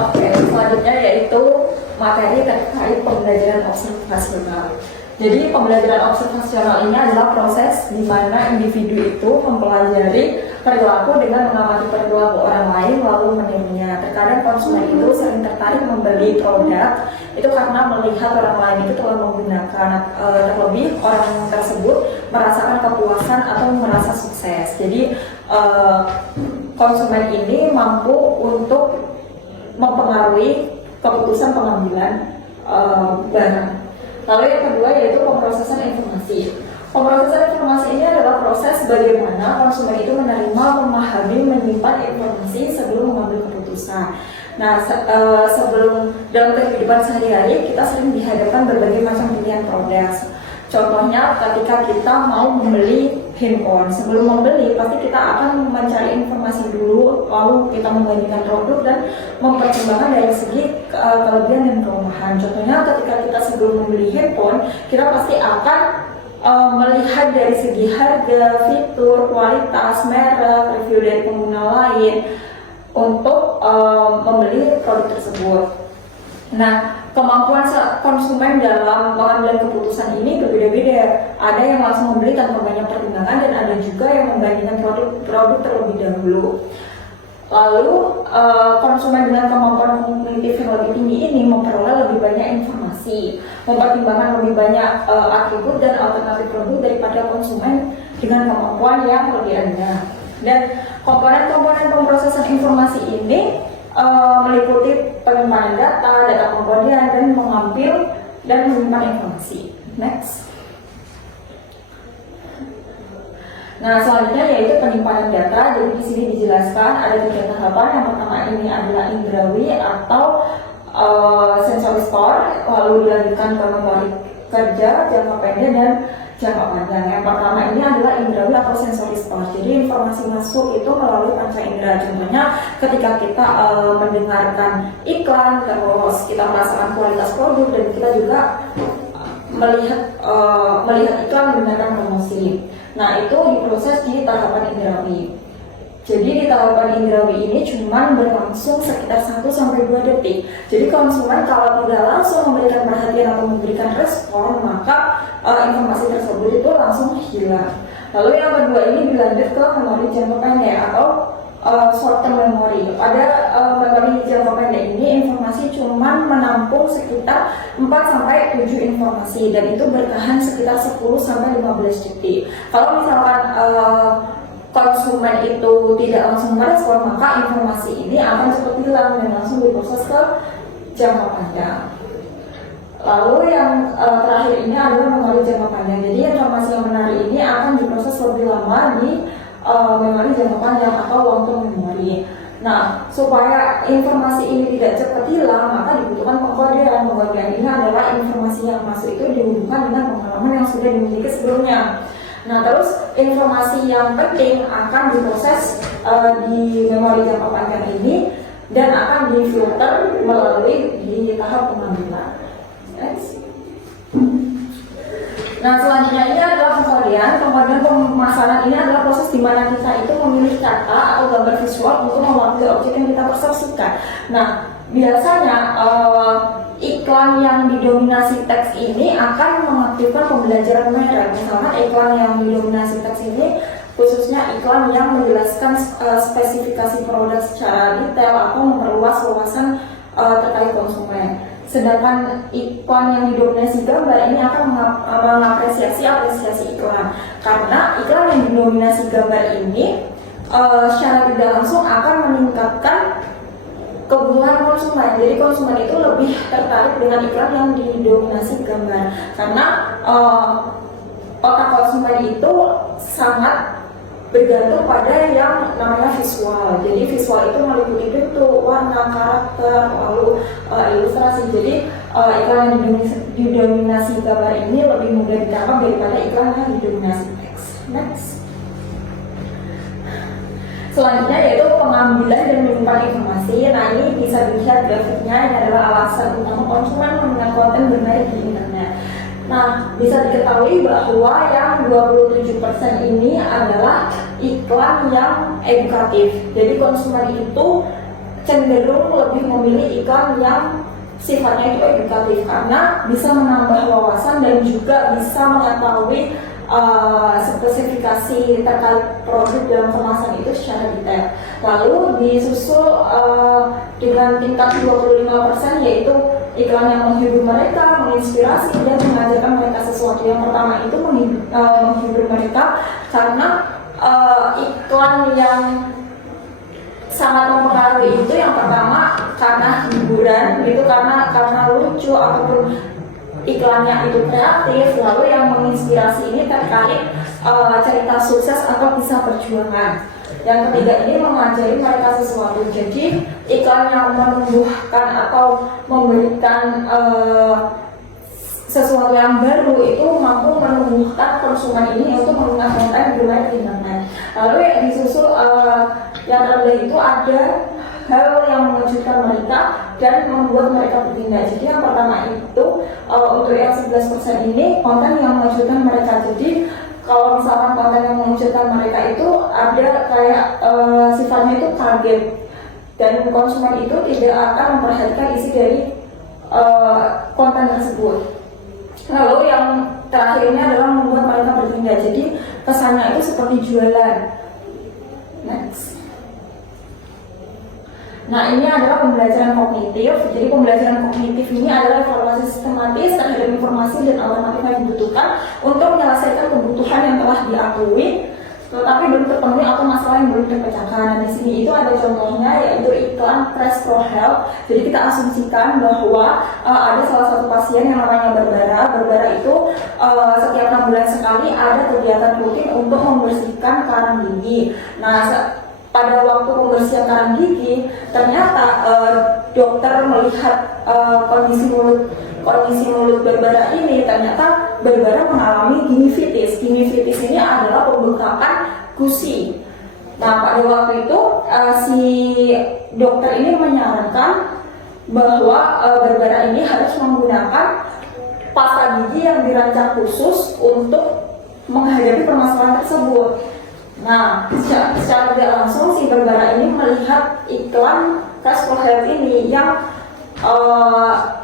Oke, selanjutnya yaitu materi terkait pembelajaran observasional. Jadi pembelajaran observasional ini adalah proses di mana individu itu mempelajari perilaku dengan mengamati perilaku orang lain lalu menirunya. Terkadang konsumen itu sering tertarik membeli produk itu karena melihat orang lain itu telah menggunakan, terlebih orang tersebut merasakan kepuasan atau merasa sukses. Jadi konsumen ini mampu untuk mempengaruhi keputusan pengambilan barang. Lalu yang kedua yaitu pemrosesan informasi. Pemrosesan informasi ini adalah proses bagaimana konsumen itu menerima, memahami, menyimpan informasi sebelum mengambil keputusan. Nah, sebelum dalam kehidupan sehari-hari kita sering dihadapkan berbagai macam pilihan produk. Contohnya ketika kita mau membeli handphone, sebelum membeli pasti kita akan mencari informasi dulu, lalu kita membandingkan produk dan mempertimbangkan dari segi kelebihan dan kelemahan. Contohnya ketika kita sebelum membeli handphone, kita pasti akan melihat dari segi harga, fitur, kualitas, merek, review dari pengguna lain untuk membeli produk tersebut. Nah, kemampuan konsumen dalam pengambilan keputusan ini berbeda-beda. Ada yang langsung membeli tanpa banyak pertimbangan dan ada juga yang membandingkan produk terlebih dahulu. Lalu konsumen dengan kemampuan kognitif yang lebih tinggi ini memperoleh lebih banyak informasi, mempertimbangkan lebih banyak atribut dan alternatif produk daripada konsumen dengan kemampuan yang lebih rendah. Dan komponen-komponen pemrosesan informasi ini meliputi penyimpanan data pengkodian, dan mengambil dan menyimpan informasi. Next. Nah, selanjutnya yaitu penyimpanan data. Jadi di sini dijelaskan ada 3 tahapan. Yang pertama ini adalah indrawi atau sensory store, lalu dilanjutkan ke memori kerja, jangka pendek dan jangka panjang. Yang pertama ini adalah indrawi atau sensory store. Jadi informasi masuk itu melalui panca indera. Contohnya ketika kita mendengarkan iklan, terus kita merasakan kualitas produk, dan kita juga melihat iklan, mendengarkan promosi. Nah, itu diproses di tahapan indrawi. Jadi di tahapan indrawi ini cuma berlangsung sekitar 1-2 detik. Jadi konsumen kalau tidak langsung memberikan perhatian atau memberikan respon, maka informasi tersebut itu langsung hilang. Lalu yang kedua ini dilanjut ke memori jangka pendek atau short term memory. Pada memori jangka pendek ini informasi cuma menampung sekitar 4-7 informasi dan itu bertahan sekitar 10-15 detik. Kalau misalkan konsumen itu tidak langsung merespon, maka informasi ini akan cepat hilang dan langsung diproses ke jangka panjang. Lalu yang terakhir ini adalah memori jangka panjang. Jadi informasi yang menarik ini akan diproses lebih lama di memori jangka panjang atau long term memory. Nah, supaya informasi ini tidak cepat hilang, maka dibutuhkan pengkodean. Pengkodean ini adalah informasi yang masuk itu dihubungkan dengan pengalaman yang sudah dimiliki sebelumnya. Nah, terus informasi yang penting akan diproses di memori jangka panjang ini dan akan difilter melalui di tahap pengambilan. Nah, selanjutnya ini adalah pengkodean. Pengkodean pemasaran ini adalah proses di mana kita itu memilih kata atau gambar visual untuk mewakili objek yang kita persepsikan. Nah, biasanya iklan yang didominasi teks ini akan mengaktifkan pembelajaran merek. Misalkan iklan yang didominasi teks ini khususnya iklan yang menjelaskan spesifikasi produk secara detail atau memperluas wawasan terkait konsumen. Sedangkan iklan yang didominasi gambar ini akan mengapresiasi iklan, karena iklan yang didominasi gambar ini secara tidak langsung akan meningkatkan kebutuhan konsumen. Jadi konsumen itu lebih tertarik dengan iklan yang didominasi gambar, karena otak konsumen itu sangat bergantung pada yang namanya visual. Jadi visual itu meliputi bentuk, warna, karakter, lalu ilustrasi. Jadi iklan yang didominasi gambar ini lebih mudah ditangkap daripada iklan yang didominasi teks. Next. Selanjutnya yaitu pengambilan dan menyimpan informasi. Nah, ini bisa dilihat grafiknya. Ini adalah alasan utama konsumen menggunakan konten bermerek di internet. Nah, bisa diketahui bahwa yang 27% ini adalah iklan yang edukatif. Jadi konsumen itu cenderung lebih memilih iklan yang sifatnya itu edukatif karena bisa menambah wawasan dan juga bisa mengetahui spesifikasi terkait produk dalam kemasan itu secara detail. Lalu disusul dengan tingkat 25% yaitu iklan yang menghibur mereka, menginspirasi dan mengajarkan mereka sesuatu. Yang pertama itu menghibur mereka karena iklan yang sangat mempengaruhi itu yang pertama karena hiburan, itu karena lucu ataupun iklannya itu kreatif. Lalu yang menginspirasi ini terkait cerita sukses atau kisah perjuangan. Yang ketiga ini mengajari mereka sesuatu. Jadi iklan yang menumbuhkan atau memberikan sesuatu yang baru itu mampu menumbuhkan konsumen ini untuk menggunakan konten bermain di internet. Lalu yang disusul yang terakhir itu ada hal yang mengejutkan mereka dan membuat mereka bertindak. Jadi yang pertama itu untuk yang 11% ini konten yang mengejutkan mereka. Jadi kalau misalkan konten yang mengejutkan mereka itu ada kayak sifatnya itu kaget dan konsumen itu tidak akan memperhatikan isi dari konten tersebut. Lalu yang terakhir ini adalah membuat mereka bertindak. Jadi kesannya itu seperti jualan. Next. Nah, ini adalah pembelajaran kognitif. Jadi pembelajaran kognitif ini adalah evaluasi sistematis terhadap informasi dan alternatif yang dibutuhkan untuk menyelesaikan kebutuhan yang telah diakui tetapi belum terpenuhi atau masalah yang belum terpecahkan. Nah, di sini itu ada contohnya yaitu iklan Crash Pro Health. Jadi kita asumsikan bahwa ada salah satu pasien yang namanya Barbara. Barbara itu setiap 6 bulan sekali ada kegiatan rutin untuk membersihkan karang gigi. Nah, pada waktu pembersihan karang gigi, ternyata dokter melihat kondisi mulut Barbara ini, ternyata Barbara mengalami gingivitis. Gingivitis ini adalah pembengkakan gusi. Nah, pada waktu itu si dokter ini menyarankan bahwa Barbara ini harus menggunakan pasta gigi yang dirancang khusus untuk menghadapi permasalahan tersebut. Nah, secara tidak langsung si Barbara ini melihat iklan Crash Pro Health ini yang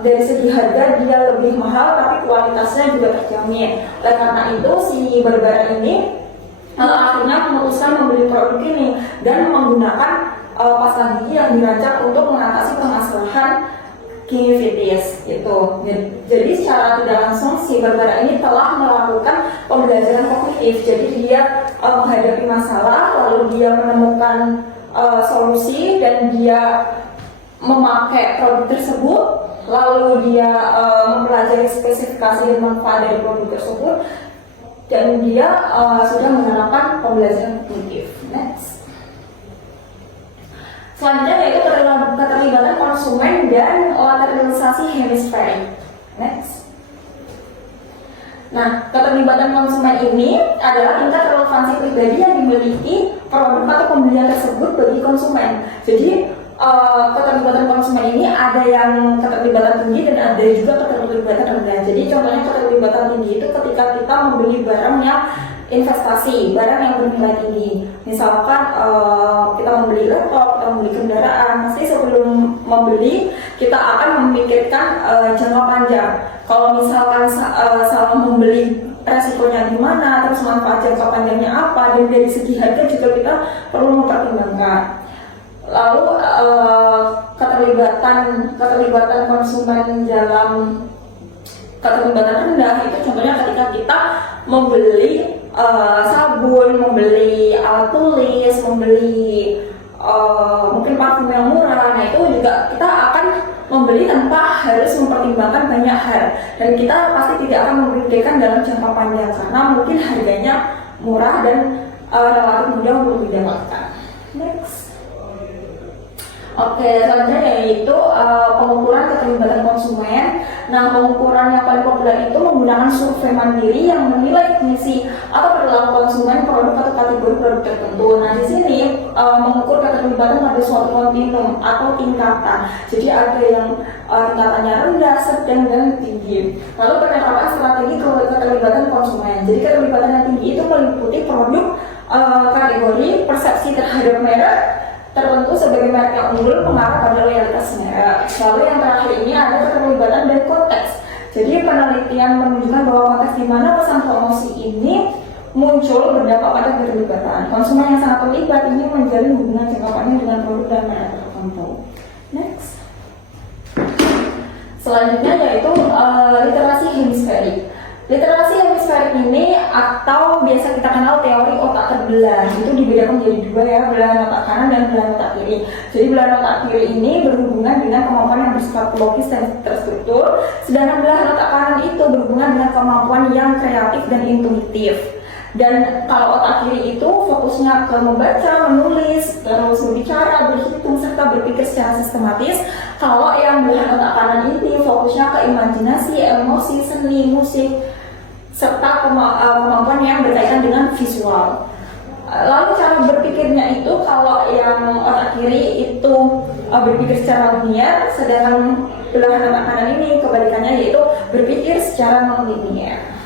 dari segi harga dia lebih mahal tapi kualitasnya juga terjamin. Oleh karena itu si Barbara ini akhirnya memutuskan membeli produk ini dan menggunakan pasta gigi yang dirancang untuk mengatasi permasalahan gingivitis gitu. Jadi secara tidak langsung si Barbara ini telah melakukan pembelajaran kognitif. Jadi dia menghadapi masalah, lalu dia menemukan solusi dan dia memakai produk tersebut, lalu dia mempelajari spesifikasi dan manfaat dari produk tersebut, dan dia sudah menerapkan pembelajaran kognitif. Next. Selanjutnya yaitu keterlibatan konsumen dan lateralisasi hemisferik. Next. Nah, keterlibatan konsumen ini adalah tingkat relevansi pribadi yang dimiliki produk atau pembelian tersebut bagi konsumen. Jadi keterlibatan konsumen ini ada yang keterlibatan tinggi dan ada juga keterlibatan rendah. Jadi contohnya keterlibatan tinggi itu ketika kita membeli barang yang investasi, barang yang bernilai tinggi. Misalkan kita membeli laptop, kita membeli kendaraan, pasti sebelum membeli kita akan memikirkan jangka panjang. Kalau misalkan salah membeli, resikonya gimana, terus manfaat jangka panjangnya apa, dan dari segi harga juga kita perlu mempertimbangkan. Lalu keterlibatan konsumen dalam keterlibatan rendah itu contohnya ketika kita membeli sabun, membeli alat tulis, membeli mungkin parfum yang murah. Nah itu juga kita akan membeli tanpa harus mempertimbangkan banyak hal, dan kita pasti tidak akan memikirkan dalam jangka panjang karena mungkin harganya murah dan relatif mudah untuk didapatkan. Next. Oke, selanjutnya yaitu pengukuran keterlibatan konsumen. Nah, pengukuran yang paling populer itu menggunakan survei mandiri yang menilai fungsi atau perilaku konsumen produk atau kategori produk tertentu. Nah, di sini mengukur keterlibatan pada suatu kontinum atau tingkatan. Jadi ada yang tingkatannya rendah, sedang, dan tinggi. Lalu penerapan strategi keterlibatan konsumen. Jadi keterlibatan yang tinggi itu meliputi produk kategori persepsi terhadap merek tertentu sebagai merek yang unggul mengarah pada loyalitas merek. Lalu yang terakhir ini ada keterlibatan dan konteks. Jadi penelitian menunjukkan bahwa konteks di mana pesan promosi ini muncul berdampak pada keterlibatan. Konsumen yang sangat terlibat ini menjalin hubungan jangka panjang dengan produk dan merek tertentu. Next. Selanjutnya yaitu literasi hemisferik. Literasi hemisferik ini atau biasa kita kenal teori otak terbelah, itu dibedakan menjadi dua ya, belahan otak kanan dan belahan otak kiri. Jadi belahan otak kiri ini berhubungan dengan kemampuan yang bersifat logis dan terstruktur, sedangkan belahan otak kanan itu berhubungan dengan kemampuan yang kreatif dan intuitif. Dan kalau otak kiri itu fokusnya ke membaca, menulis, terus berbicara, berhitung, serta berpikir secara sistematis. Kalau yang belahan otak kanan ini fokusnya ke imajinasi, emosi, seni, musik, serta kemampuan yang berkaitan dengan visual. Lalu cara berpikirnya itu kalau yang otak kiri itu berpikir secara linear, sedangkan belahan otak kanan ini kebalikannya yaitu berpikir secara non-linear.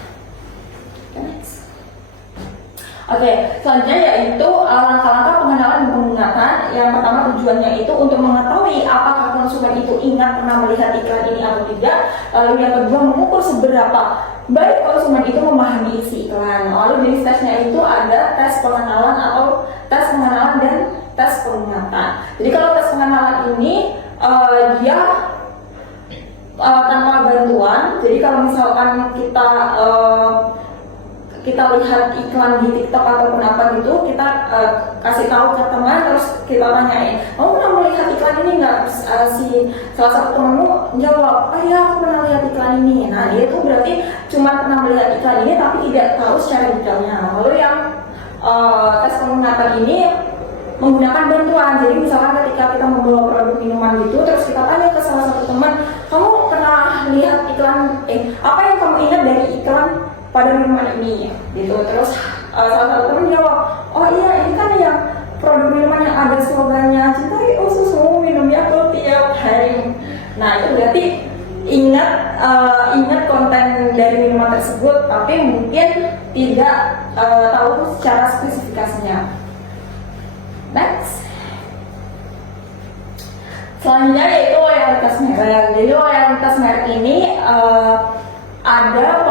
Oke, selanjutnya yaitu langkah-langkah pengenalan dan pengingatan. Yang pertama tujuannya itu untuk mengetahui apakah konsumen itu ingat pernah melihat iklan ini atau tidak. Lalu yang kedua mengukur seberapa baik konsumen itu memahami isi iklan. Lalu jenis tesnya itu ada tes pengenalan atau tes pengenalan dan tes pengingatan. Jadi kalau tes pengenalan ini dia tanpa bantuan. Jadi kalau misalkan kita lihat iklan di TikTok ataupun apa gitu, kita kasih tahu ke teman, terus kita tanyain, kamu pernah melihat iklan ini nggak? Si salah satu temanmu jawab, oh iya aku pernah lihat iklan ini. Nah dia tuh berarti cuma pernah melihat iklan ini tapi tidak tahu secara detailnya. Lalu yang tes pengingatan ini menggunakan bantuan. Jadi misalkan ketika kita membawa produk minuman gitu, terus kita tanya ke salah satu teman, kamu pernah lihat iklan apa yang kamu ingat dari iklan pada minuman ini gitu. Terus salah satu teman jawab, oh iya ini kan yang produk minuman yang ada slogannya cintai susu minum Yakult tiap hari. Nah itu berarti ingat konten dari minuman tersebut tapi mungkin tidak tahu secara spesifikasinya. Next. Selanjutnya yaitu loyalitas merek. Jadi loyalitas merek ini ada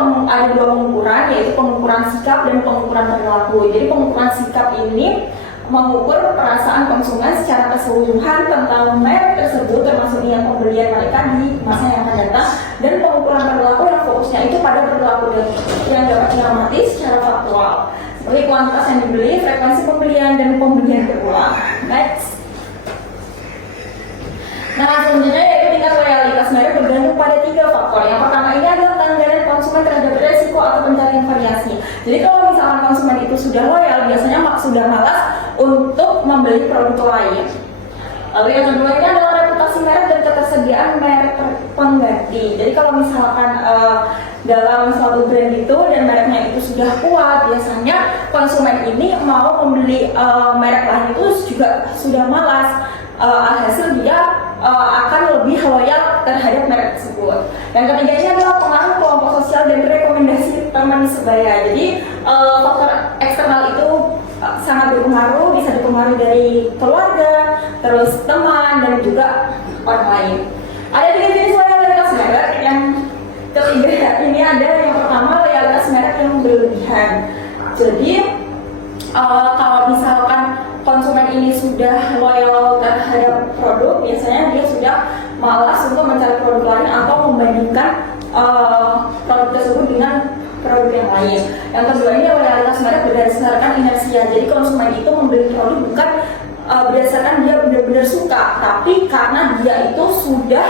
dua pengukuran, yaitu pengukuran sikap dan pengukuran perilaku. Jadi pengukuran sikap ini mengukur perasaan konsumen secara keseluruhan tentang merek tersebut, termasuk niat pembelian mereka di masa yang akan datang. Dan pengukuran perilaku yang fokusnya itu pada perilaku yang dapat diamati secara faktual, seperti kuantitas yang dibeli, frekuensi pembelian, dan pembelian berulang. Next. Nah, selanjutnya yaitu tingkat loyalitas merek bergantung pada 3 faktor. Yang pertama ini adalah tanggapan konsumen terhadap resiko atau pencarian variasi. Jadi kalau misalkan konsumen itu sudah loyal, biasanya sudah malas untuk membeli produk lain. Lalu yang kedua ini adalah reputasi merek dan ketersediaan merek pengganti. Jadi kalau misalkan dalam suatu brand itu dan mereknya itu sudah kuat, biasanya konsumen ini mau membeli merek lain itu juga sudah malas. Hasil dia akan lebih loyal terhadap merek tersebut. Yang ketiganya adalah pengaruh kelompok sosial dan rekomendasi teman sebaya. Jadi faktor eksternal itu sangat berpengaruh, bisa dipengaruhi dari keluarga, terus teman, dan juga orang lain. Ada 3 jenis loyalitas merek. Yang ketiga ini ada yang pertama loyalitas merek yang berlebihan. Jadi kalau misalkan konsumen ini sudah loyal terhadap produk, biasanya dia sudah malas untuk mencari produk lain atau membandingkan produk tersebut dengan produk yang lain. Yang kedua ini loyalitas merek berdasarkan inersia. Jadi konsumen itu membeli produk bukan berdasarkan dia benar-benar suka, tapi karena dia itu sudah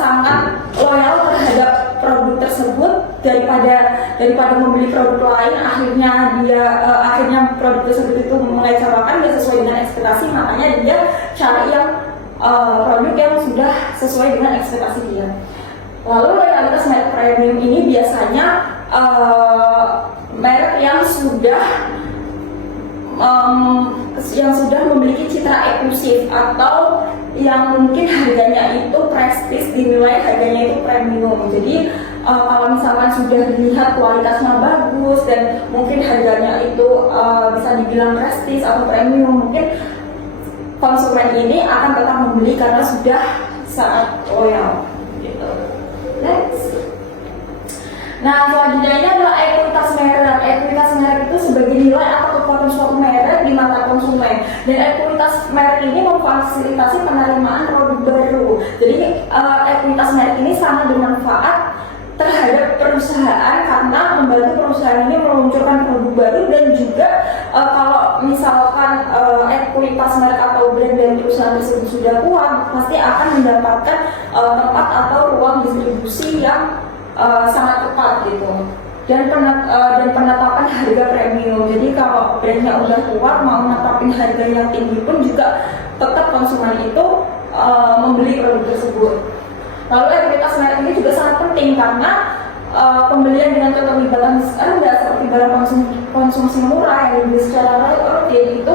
sangat loyal terhadap produk tersebut daripada membeli produk lain, akhirnya produk tersebut itu mengecewakan, dia sesuai dengan ekspektasi, makanya dia cari yang produk yang sudah sesuai dengan ekspektasi dia. Lalu loyalitas merek premium ini biasanya merek yang sudah memiliki citra eksklusif atau yang mungkin harganya itu prestis, dinilai harganya itu premium. Jadi kalau misalkan sudah dilihat kualitasnya bagus dan mungkin harganya itu bisa dibilang prestis atau premium, mungkin konsumen ini akan tetap membeli karena sudah sangat loyal. Gitu. Next. Nah, selanjutnya ini adalah ekuitas merek. Ekuitas merek itu sebagai nilai atau kekuatan suatu merek di mata konsumen. Dan ekuitas merek ini memfasilitasi penerimaan produk baru. Jadi ekuitas merek ini sangat bermanfaat terhadap perusahaan karena membantu perusahaan ini meluncurkan produk baru, dan juga kalau misalkan ekuitas merek atau brand dari perusahaan tersebut sudah kuat, pasti akan mendapatkan tempat atau ruang distribusi yang sangat tepat gitu, dan penetapan harga premium. Jadi kalau brandnya udah kuat, mau netapin harga yang tinggi pun juga tetap konsumen itu membeli produk tersebut. Lalu ekuitas merek ini juga sangat penting karena pembelian dengan keterlibatan rendah seperti barang konsumsi murah yang dibeli secara rutin itu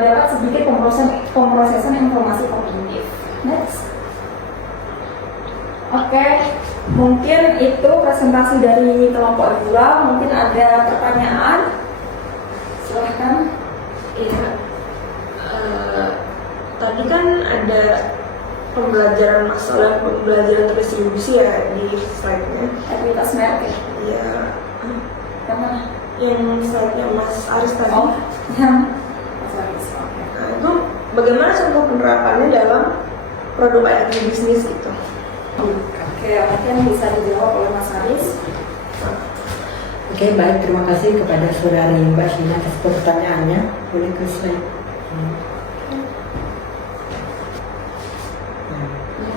dapat sedikit pemrosesan informasi kognitif. Next. Oke, mungkin itu presentasi dari kelompok 2. Mungkin ada pertanyaan? Silahkan. Iya. Tadi kan ada pembelajaran masalah pembelajaran terdistribusi ya di slide-nya. Ekuitas merek ya? Iya. Kemana? Yang slide-nya Mas Aris tadi. Oh, yang Mas Aris. Oke. Nah, itu bagaimana contoh penerapannya dalam produk agribisnis itu? Oke, mungkin bisa dijawab oleh Mas Aris. Oke, baik, terima kasih kepada saudari Mbak Shina atas pertanyaannya. Boleh ke slide.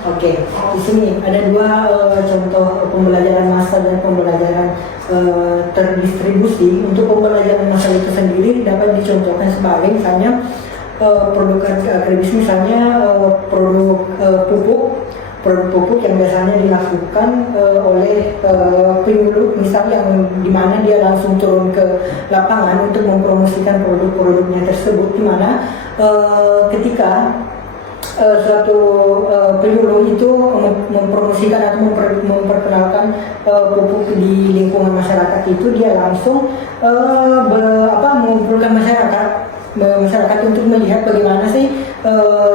Oke, di sini ada 2 contoh pembelajaran massal dan pembelajaran terdistribusi. Untuk pembelajaran massal itu sendiri dapat dicontohkan sebagai misalnya produk agribisnis, misalnya produk pupuk yang biasanya dilakukan oleh penyuluh, misal yang dimana dia langsung turun ke lapangan untuk mempromosikan produk-produknya tersebut, dimana ketika suatu penyuluh itu mempromosikan atau memperkenalkan pupuk di lingkungan masyarakat itu, dia langsung mengumpulkan masyarakat untuk melihat bagaimana sih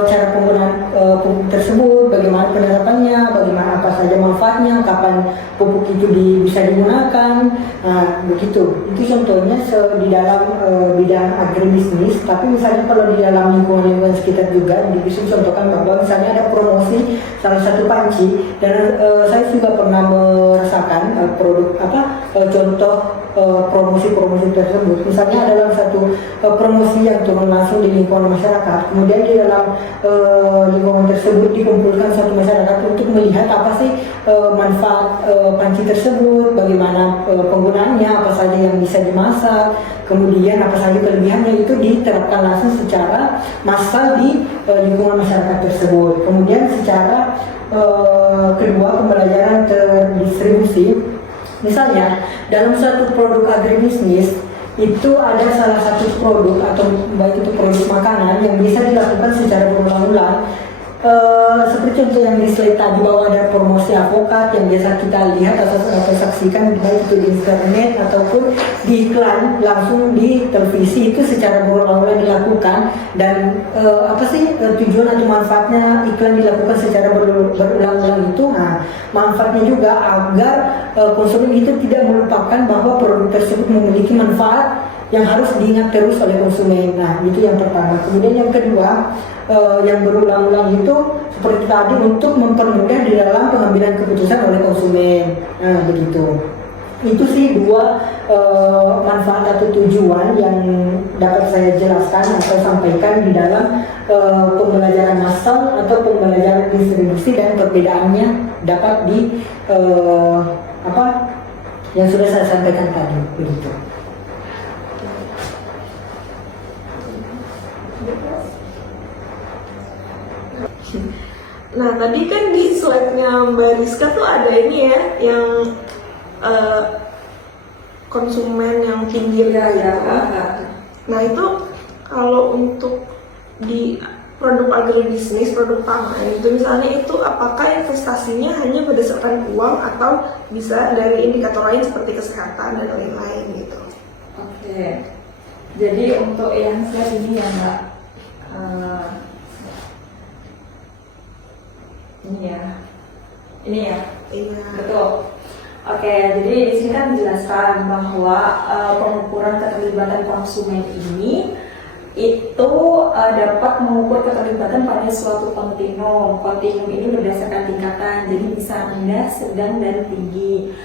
cara penggunaan pupuk tersebut, bagaimana penerapannya, bagaimana apa saja manfaatnya, kapan pupuk itu bisa digunakan. Nah, begitu. Itu contohnya di dalam bidang agribisnis. Tapi misalnya kalau di dalam lingkungan sekitar juga bisa contohkan bahwa misalnya ada promosi salah satu panci, dan saya juga pernah merasakan contoh promosi tersebut. Misalnya dalam satu promosi yang turun langsung di lingkungan masyarakat, kemudian di dalam lingkungan tersebut dikumpulkan satu masyarakat untuk melihat apa sih manfaat panci tersebut, bagaimana penggunaannya, apa saja yang bisa dimasak, kemudian apa saja kelebihannya, itu diterapkan langsung secara massal di lingkungan masyarakat tersebut. Kemudian secara kedua, pembelajaran terdistribusi. Misalnya dalam satu produk agribisnis itu ada salah satu produk atau baik itu produk makanan yang bisa dilakukan secara berulang-ulang. Seperti contoh yang di slide tadi, bahwa ada promosi avokat yang biasa kita lihat atau saksikan baik itu di internet ataupun di iklan langsung di televisi, itu secara berulang-ulang dilakukan. Dan tujuan atau manfaatnya iklan dilakukan secara berulang-ulang itu, manfaatnya juga agar konsumen itu tidak melupakan bahwa produk tersebut memiliki manfaat yang harus diingat terus oleh konsumen. Nah, itu yang pertama. Kemudian yang kedua, yang berulang-ulang itu seperti tadi, untuk mempermudah di dalam pengambilan keputusan oleh konsumen. Nah, begitu. Itu sih dua manfaat atau tujuan yang dapat saya jelaskan atau sampaikan di dalam pembelajaran massal atau pembelajaran distribusi, dan perbedaannya dapat di yang sudah saya sampaikan tadi, begitu. Nah, tadi kan di slide-nya Mbak Rizka tuh ada ini ya, yang konsumen yang pinggir ya. Nah, itu kalau untuk di produk agribisnis, produk pangan itu misalnya, itu apakah investasinya hanya berdasarkan uang atau bisa dari indikator lain seperti kesehatan dan lain-lain gitu? Oke. Jadi untuk yang slide ini ya Mbak, ini ya, Iya. betul. Oke, jadi di sini kan dijelaskan bahwa pengukuran keterlibatan konsumen ini itu dapat mengukur keterlibatan pada suatu kontinum. Kontinum ini berdasarkan tingkatan, jadi bisa rendah, sedang, dan tinggi.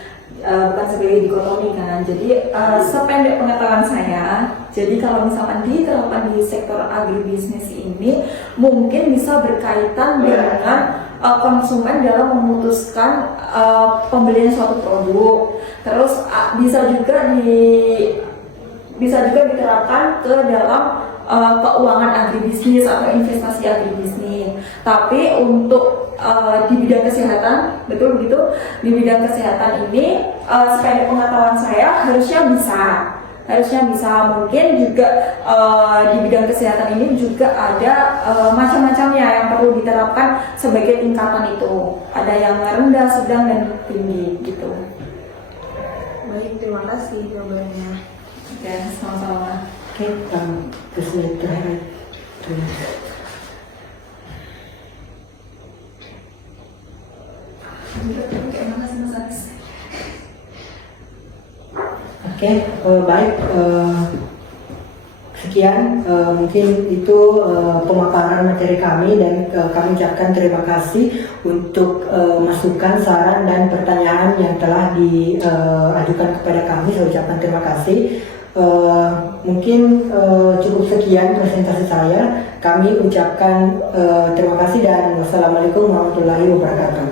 Bukan sebagai dikotomi kan. Jadi sependek pengetahuan saya, jadi kalau misalkan diterapkan di sektor agribisnis ini, mungkin bisa berkaitan dengan konsumen dalam memutuskan pembelian suatu produk. Terus bisa juga diterapkan ke dalam keuangan agribisnis atau investasi agribisnis. Tapi untuk di bidang kesehatan, betul begitu, di bidang kesehatan ini sependek pengetahuan saya harusnya bisa. Mungkin juga di bidang kesehatan ini juga ada macam-macamnya yang perlu diterapkan sebagai tingkatan itu. Ada yang rendah, sedang, dan tinggi gitu. Baik, terima kasih jawabannya. Oke, sama-sama. Oke, ke slide terakhir. Oke, baik. Sekian mungkin itu pemaparan materi kami, dan kami ucapkan terima kasih untuk masukan, saran, dan pertanyaan yang telah diajukan kepada kami. Saya ucapkan terima kasih. Mungkin cukup sekian presentasi saya. Kami ucapkan terima kasih, dan wassalamualaikum warahmatullahi wabarakatuh.